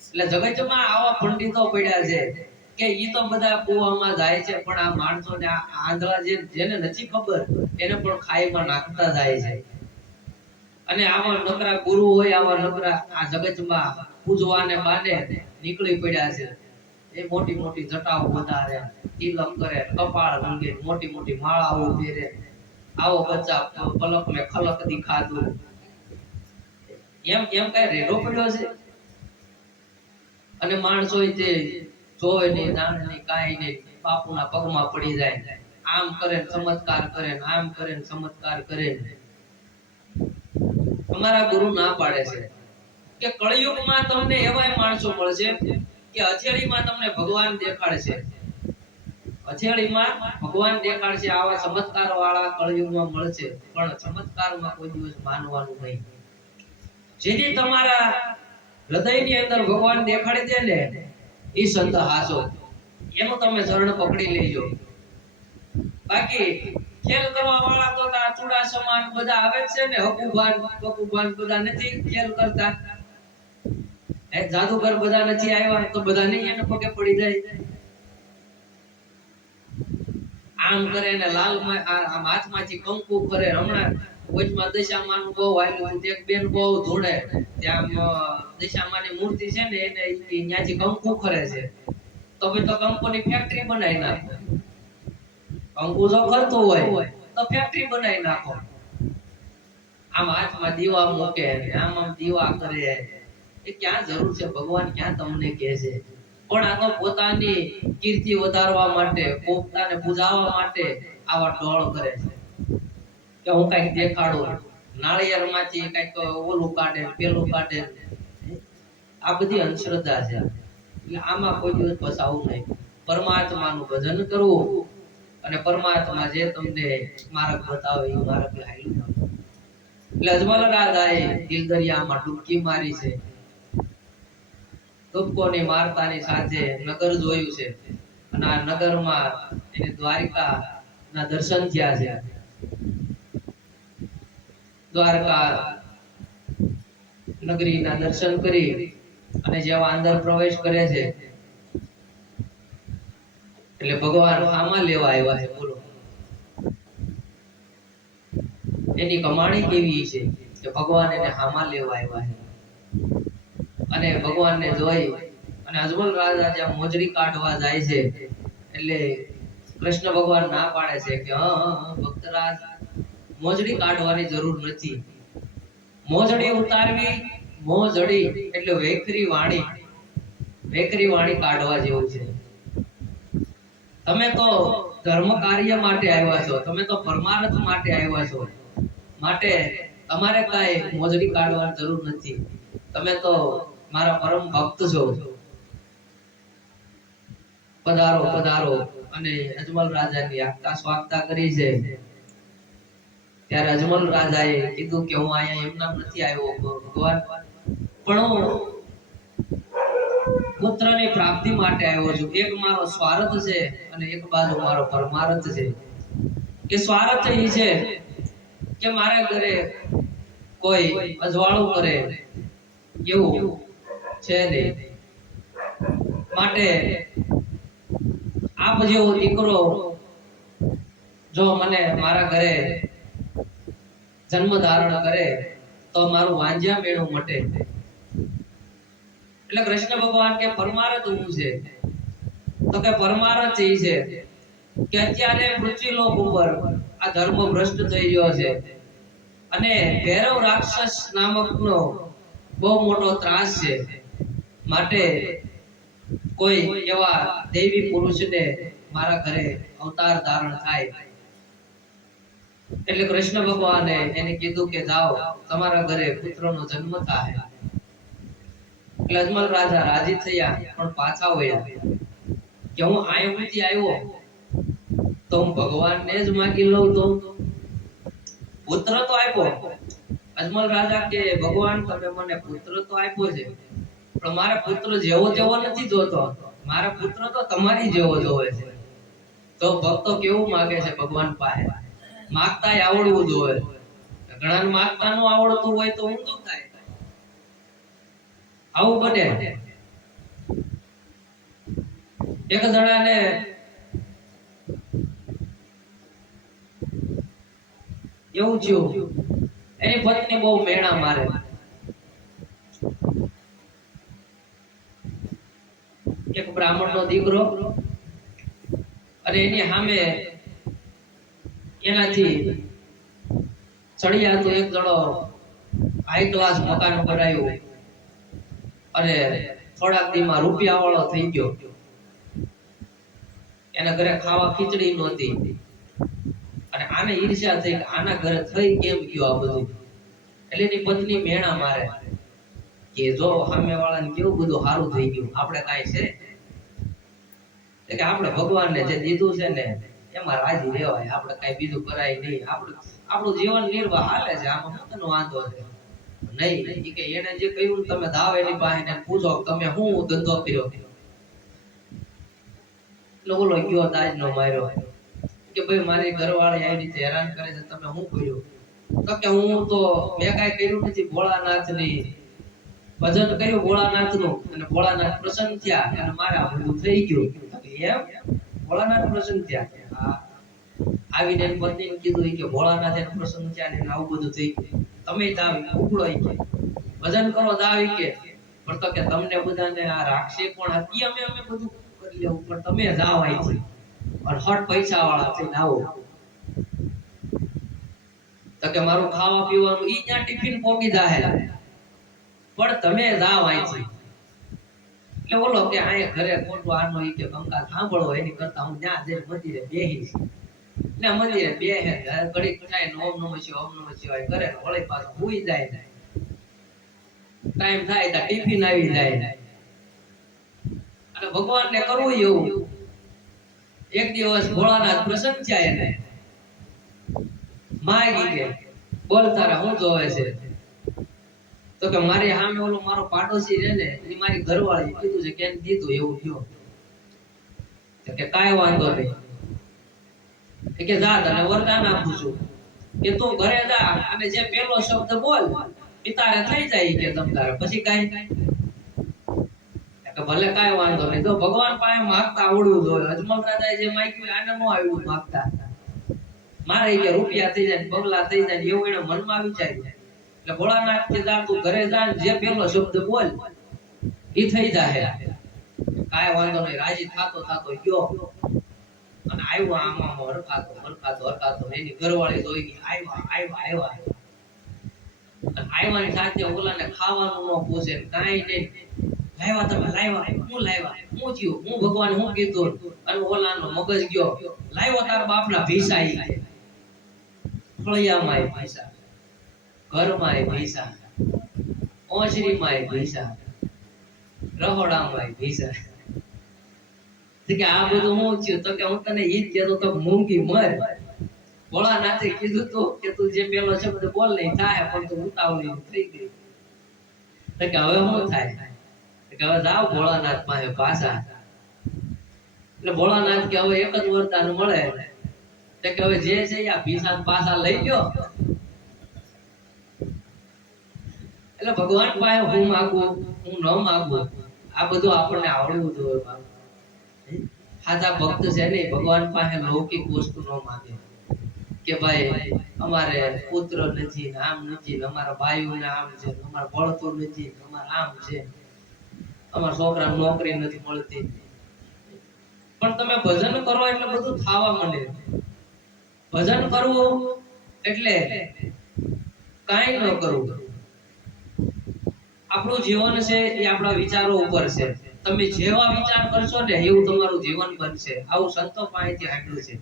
એટલે જગતમાં આવા પંડિતો પડ્યા છે કે ઈ તો બધા કુવામાં જાય છે પણ આ માણસોને આંધળા જેને નથી ખબર એને પણ ખાઈમાં નાખતા જાય છે. અને આવા નકરા ગુરુ હોય, આવા નકરા આ જગતમાં પૂજવાને બાને નીકળી પડ્યા છે. એ મોટી મોટી જટાઓ વધારે, તિલક કરે, કપાળ રંગે, મોટી મોટી માળાઓ પહેરે. આવો બચ્ચા પલક મેં ખલક દિખાતું એમ એમ કઈ રેડો પડ્યો છે. અને માણસો તે જોવે નહીં, જાણે નહીં, કાંઈ નહીં, બાપુના પગમાં પડી જાય. આમ કરે ચમત્કાર કરે, આમ કરે ચમત્કાર કરે. અમારા ગુરુ ના પાડે છે કે કળિયુગમાં તમને એવાય માણસો મળશે કે હથેળીમાં તમને ભગવાન દેખાડશે. હથેળીમાં ભગવાન દેખાડશે. આવા ચમત્કાર વાળા કળિયુગમાં મળશે પણ ચમત્કારમાં કોઈ દિવસ માનવાનું નહીં. જેથી તમારા હૃદયની અંદર ભગવાન દેખાડી દે ને એ સંત હાસો, એનું તમે ચરણ પકડી લેજો. બાકી ખેલ કરવા વાળા તો ચૂડા સમાન બધા આવે છે ને, હકુભાન પકુભાન બધા નથી ખેલ કરતા. એ જાદુગર બધા નથી આવ્યા તો બધા નહીં એને પગે પડી જાય. આમ કરે ને લાલ આમ હાથમાંથી કંકુ કરે. હમણાં વચમાં દશામાનું બહુ આવ્યું, એક બેન બહુ ધૂણે ત્યાં દશામાની મૂર્તિ છે ને એને ત્યાંથી કંકુ કરે છે. તો ભાઈ તો કંકુની ફેક્ટરી બનાવી નાખો. કંકુ જો કરતું હોય તો ફેક્ટરી બનાવી નાખો. આમ હાથમાં દીવા મૂકે, આમ આમ દીવા કરે. એ ક્યાં જરૂર છે? ભગવાન ક્યાં તમને કહે છે? પણ આ તો પોતાની કીર્તિ વધારવા માટે, પોતાને પૂજાવવા માટે આવા ડોળ કરે છે કે હું કઈક દેખાડું. નાળિયેરમાંથી કઈક ઓલું કાઢે, પેલું કાઢે. આ બધી અંધશ્રદ્ધા છે. એટલે આમાં કોઈ દિવસ ફસાવું નહીં. પરમાત્માનું ભજન કરવું અને પરમાત્મા જે તમને માર્ગ બતાવે એ માર્ગ હાલ્યું. એટલે અજમલ રાજાએ દિલ દરિયામાં ડૂબકી મારી છે. ડૂબકોની મારતાની સાથે નગર જોયું છે અને આ નગરમાં એને દ્વારિકા ના દર્શન થયા છે. દ્વારકા નગરીના દર્શન કરી અને જેવા અંદર પ્રવેશ કરે છે એટલે ભગવાન આમાં લેવા આવ્યા છે. બોલો એની કમાણી કેવી છે કે ભગવાન એને હામાં લેવા આવ્યા છે. અને ભગવાનને જોઈ અને અજમલ રાજા જ્યાં મોજડી કાઢવા જાય છે એટલે કૃષ્ણ ભગવાન ના પાડે છે કે ભક્તરાજ મોજડી કાઢવાની જરૂર નથી. મોજડી ઉતારવી, મોજડી એટલે વેકરી વાણી કાઢવા જેવું છે. તમે તો ધર્મ કાર્ય માટે આવ્યા છો, તમે તો પરમાર્થ માટે આવ્યા છો, માટે તમારે કાંઈ મોજડી કાઢવાની જરૂર નથી. તમે તો મારા પરમ ભક્ત છો. પધારો પધારો. અને અજમલ રાજાની આગતા સ્વાગતા કરી છે. ત્યારે અજમલ રાજાએ કીધું કે હું અહીંયા એમના નથી આવ્યો ભગવાન, પણ હું પુત્રની પ્રાપ્તિ માટે આવ્યો છું. એક મારો સ્વાર્થ છે અને એક બાજુ મારો પરમાર્થ છે. કે સ્વાર્થ એ છે કે મારા ઘરે કોઈ અજવાળું કરે એવું છે નહીં, માટે આપ જેવો દીકરો જો મને મારા ઘરે જન્મ ધારણ કરે તો મારું વાંજ્યા મેળું મટે. એટલે કૃષ્ણ ભગવાન કે પરમાર્થ શું છે? તો કે પરમાર્થ એ છે કે અત્યારે પૃથ્વીલોક ઉપર આ ધર્મ ભ્રષ્ટ થઈ ગયો છે અને ભૈરવ રાક્ષસ નામકનો બહુ મોટો ત્રાસ છે. માટે કોઈ એવા દેવી પુરુષને મારા ઘરે અવતાર ધારણ થાય. એટલે કૃષ્ણ ભગવાને એને કીધું કે જાઓ તમારા ઘરે પુત્રનો જન્મ થાય. એટલે અજમલ રાજા રાજી થયા પણ પાછા વળ્યા કે હું અહીંથી આવ્યો તો હું ભગવાનને જ માંગી લઉં તો પુત્ર તો આપ્યો. અજમલ રાજા કે ભગવાન તમે મને પુત્ર તો આપ્યો છે પણ મારે પુત્ર જેવો તેવો નથી જોતો, મારા પુત્ર તો તમારી જેવો જોવે છે. તો ભક્તો કેવું માંગે છે ભગવાન પાસે? માંગતાય આવડવું જોઈએ. ઘણાને માંગતા ન આવડતું હોય તો ઊંધું થાય. આવું બને. એક જણાને એવું થયું, એની પત્ની બહુ મેણા મારે. એક બ્રાહ્મણનો દીકરો અને એની સામે એનાથી ચડિયાતું એક જણો હાઈ ક્લાસ મકાન બનાવ્યું અને થોડાક દીમાં રૂપિયા વાળો થઈ ગયો. એના ઘરે ખાવા ખીચડી નહોતી અને આને ઈર્ષ્યા થઈ કે આના ઘરે થઈ કેમ ગયો આ બધું. એટલે એની પત્ની મેણા મારે કે જો સામે વાળાને કેવું બધું સારું થઈ ગયું, આપણે કાંઈ છે? કે આપણે ભગવાનને જે દીધું છે ને એમાં રાજી રહેવાય, આપણે કાંઈ બીજું કરાય નહીં. આપણું જીવન નિર્વાહ હાલે છે, આમાં શું વાંધો છે? નહીં કે એને જે કહ્યું તમે જાઓ એની પાસે ને પૂછો તમે શું ધંધો કર્યો. એટલે ઓલો ગયો દાજ નો માર્યો કે ભાઈ મારી ઘરવાળી આવી રીતે હેરાન કરે છે, તમે શું કર્યું? તો કે હું તો મેં કાંઈ કર્યું નથી, ભોળાનાથની ભજન કર્યું ભોળાનાથનું અને ભોળાનાથ પ્રસન્ન થયા અને મારા બધું થઈ ગયું. એમ ભોળાનાથ પ્રસન્ન થયા? આવીને પત્નીને કીધું કે ભોળાનાથ એને પ્રસન્ન થયા ને આવું બધું થઈ ગયું, તમે દાવ ઉકળો કે ભજન કરો દાવ કે પણ તો કે તમને બધાને આ રાખશે કોણ? હતી અમે બધું કરી લેવું પણ તમે જાવ અહીંથી અને હટ પૈસા વાળા થઈને આવો. તો કે મારું ખાવા પીવાનું ઈ ત્યાં ટિફિન પોકી જાહે પણ તમે જાવ અહીંથી. એટલે બોલો કે અહીંયા ઘરે ખોટું આનો ઈ કે કંકાલ સાંભળો એની કરતા હું ત્યાં જઈને મંદિરે બેહીશ. એટલે મંદિરે બેહે ઘડીક થાય ને ઓમ નમઃ શિવાય કરે ને વળી પાછો હુઈ જાય. ટાઈમ થાય તો ટિફિન આવી જાય. અને ભગવાનને કરવું એવું. એક દિવસ ભોળાનાથ પ્રસન્ન થયા એને માગી કે બોલ તારા શું જોવે છે? તો કે મારી સામે ઓલો મારો પાડોશી રહે ને એની મારી ઘરવાળી કીધું છે કે એને દીધું એવું થયું. તો કે કાંઈ વાંધો નહીં, કે જા તને વરદાન આપું છું કે તું ઘરે જા અને જે પેલો શબ્દ બોલ એ તારે થઈ જાય કે તમ તારે પછી કાંઈ કે ભલે કાંઈ વાંધો નહીં. તો ભગવાન પાસે માંગતા આવડવું જોઈએ. અજમલ રાજાએ જે માંગ્યું આને ન આવ્યું માંગતા. મારે કે રૂપિયા થઈ જાય બંગલા થઈ જાય એવું એને મનમાં વિચાર્યું. એટલે ભોળાનાથ કે જા તું ઘરે જા જે પેલો શબ્દ બોલ એ થઈ જાય. કાંઈ વાંધો નહીં. રાજી થાતો ગયો અને આવ્યો આમાં હરખાતો એની ઘરવાળી જોઈ ગઈ, આવ્યા અને આવ્યાની સાથે ઓલાને ખાવાનું ન પૂછે કાઈ નહીં, લાવ્યા તમે લાવ્યા હું થયું હું ભગવાન હું કીધું, અને ઓલાનો મગજ ગયો, લાવ્યો તાર બાપના ભીસા, ફળિયામાં ભીસા, ઘરમાં ભીસા, ઓસરીમાં ભીસા, રહોડામાં ભીસા. કે આ બધું હું થયું? તો કે હું તને ઈ જ કહેતો તો મૂંગી મર. ભોળાનાથે કીધું તો કે તું જે પેલો શબ્દ બોલ નહીં થાય, પણ તું ઉતાવળી થઈ ગઈ. તો કે હવે શું થાય? કે હવે જાવ ભોળાનાથ પાસે પાછા. એટલે ભોળાનાથ કે હવે એક જ વરદાન મળે, તો કે હવે જે છે આ ભીસા પાછા લઈ ગયો. એટલે ભગવાન પાસે હું માંગું હું ન માંગું આ બધું આપણને આવડવું જોઈએ. સાચા ભક્ત છે ને ભગવાન પાસે લૌકિક વસ્તુ ન માંગે કે ભાઈ અમારે પુત્ર નથી, આમ નથી, અમારા ભાઈઓને આમ છે, અમારે ભણતું નથી, અમારે આમ છે, અમારા છોકરાને નોકરી નથી મળતી. પણ તમે ભજન કરો એટલે બધું થવા માંડે. ભજન કરવું એટલે કાંઈ ન કરવું. આપણું જીવન છે એ આપણા વિચારો ઉપર છે. તમે જેવા વિચાર કરશો ને એવું તમારું જીવન બનશે. આવું સંતો પાસેથી સાંભળ્યું છે.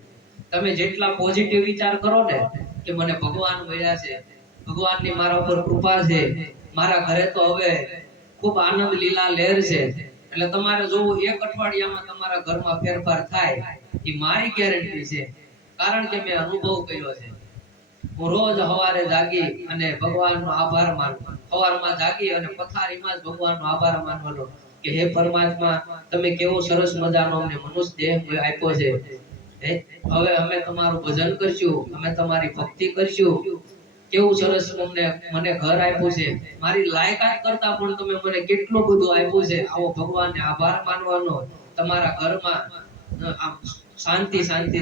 તમે જેટલા પોઝિટિવ વિચાર કરો ને કે મને ભગવાન મળ્યા છે, ભગવાનની મારા ઉપર કૃપા છે, મારા ઘરે તો હવે ખૂબ આનંદ લીલા લહેર છે, એટલે તમારે જોવું એક અઠવાડિયામાં તમારા ઘરમાં ફેરફાર થાય એ મારી ગેરંટી છે. કારણ કે મેં અનુભવ કર્યો છે. હું રોજ સવારે જાગી અને ભગવાનનો આભાર માનું. સવારમાં જાગી અને પથારીમાં જ ભગવાનનો આભાર માનવાનો કે હે પરમાત્મા, તમે કેવો સરસ મજાનો અમને મનુષ્ય દેહ આપ્યો છે. હવે અમે તમારું ભજન કરશું, અમે તમારી ભક્તિ કરશું. કેવું સરસ મને ઘર આપ્યું છે, મારી લાયકાત કરતા પણ તમે મને કેટલું બધું આપ્યું છે. આવો ભગવાનને આભાર માનવાનો. તમારા ઘરમાં શાંતિ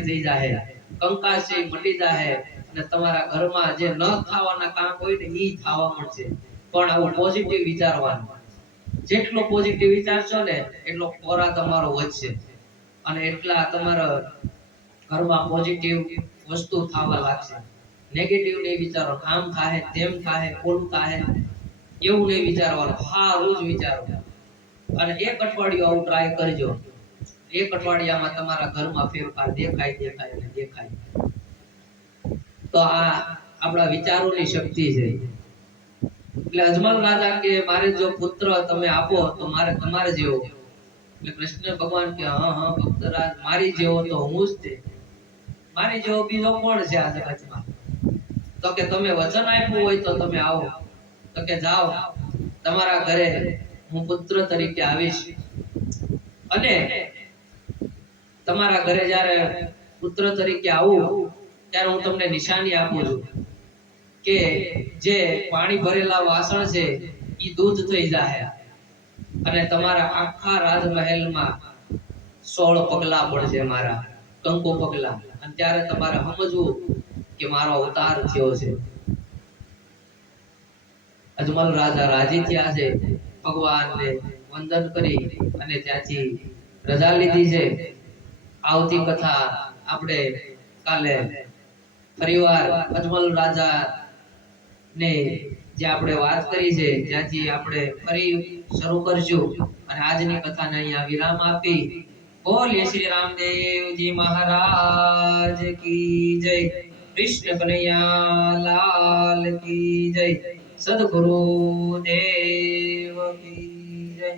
થઈ જાય, કંકાસ છે મટી જાય, અને તમારા ઘરમાં જે ન થવાના કામ હોય ને ઈ થવા મળશે. પણ આવું પોઝિટિવ વિચારવાનું. જેટલો પોઝિટિવ વિચારશો ને એટલો કોરા તમારો વધશે, અને એટલા તમારા ઘરમાં પોઝિટિવ વસ્તુ થવા લાગશે. નેગેટિવ નહીં વિચારો, આમ થાય તેમ થાય ઓલું થાય એવું નહીં વિચારવાનું. સારું જ વિચારો. અને એક અઠવાડિયું આવું ટ્રાય કરજો. એક અઠવાડિયામાં તમારા ઘરમાં ફેરફાર દેખાય. તો આ આપણા વિચારોની શક્તિ છે. એટલે અજમલ રાજા કે મારે જો પુત્ર તમે આપો તો મારે તમારે જેવો. એટલે કૃષ્ણ ભગવાન કે હા ભક્તરાજ, મારી જેવો તો હું જ તે. મારી જેવો બીજો કોણ છે આ જગતમાં? તો કે તમે વચન આપ્યું હોય તો તમે આવો. તો કે જાઓ, તમારા ઘરે હું પુત્ર તરીકે આવીશ, અને તમારા ઘરે જ્યારે પુત્ર તરીકે આવું ત્યારે હું તમને નિશાની આપું છું કે જે પાણી ભરેલા વાસણ છે એ દૂધ થઈ જાય, અને તમારા આખા રાજમહેલમાં 16 પગલા પડશે, મારા કંકુ પગલા. અને ત્યારે તમારે સમજવું કે મારો અવતાર થયો છે. અજમલ રાજા રાજી થયા છે, ભગવાનને વંદન કરી અને ત્યાંથી રજા લીધી છે. આવતી કથા આપણે કાલે ફરીવાર અજમલ રાજા ને જે આપણે વાત કરી છે ત્યાંથી આપણે ફરી શરૂ કરશું. અને આજની કથાને અહીંયા વિરામ આપી બોલીએ શ્રી રામદેવજી મહારાજ કી જય, કૃષ્ણ કનૈયા લાલ કી જય, સદગુરુ દેવ કી જય.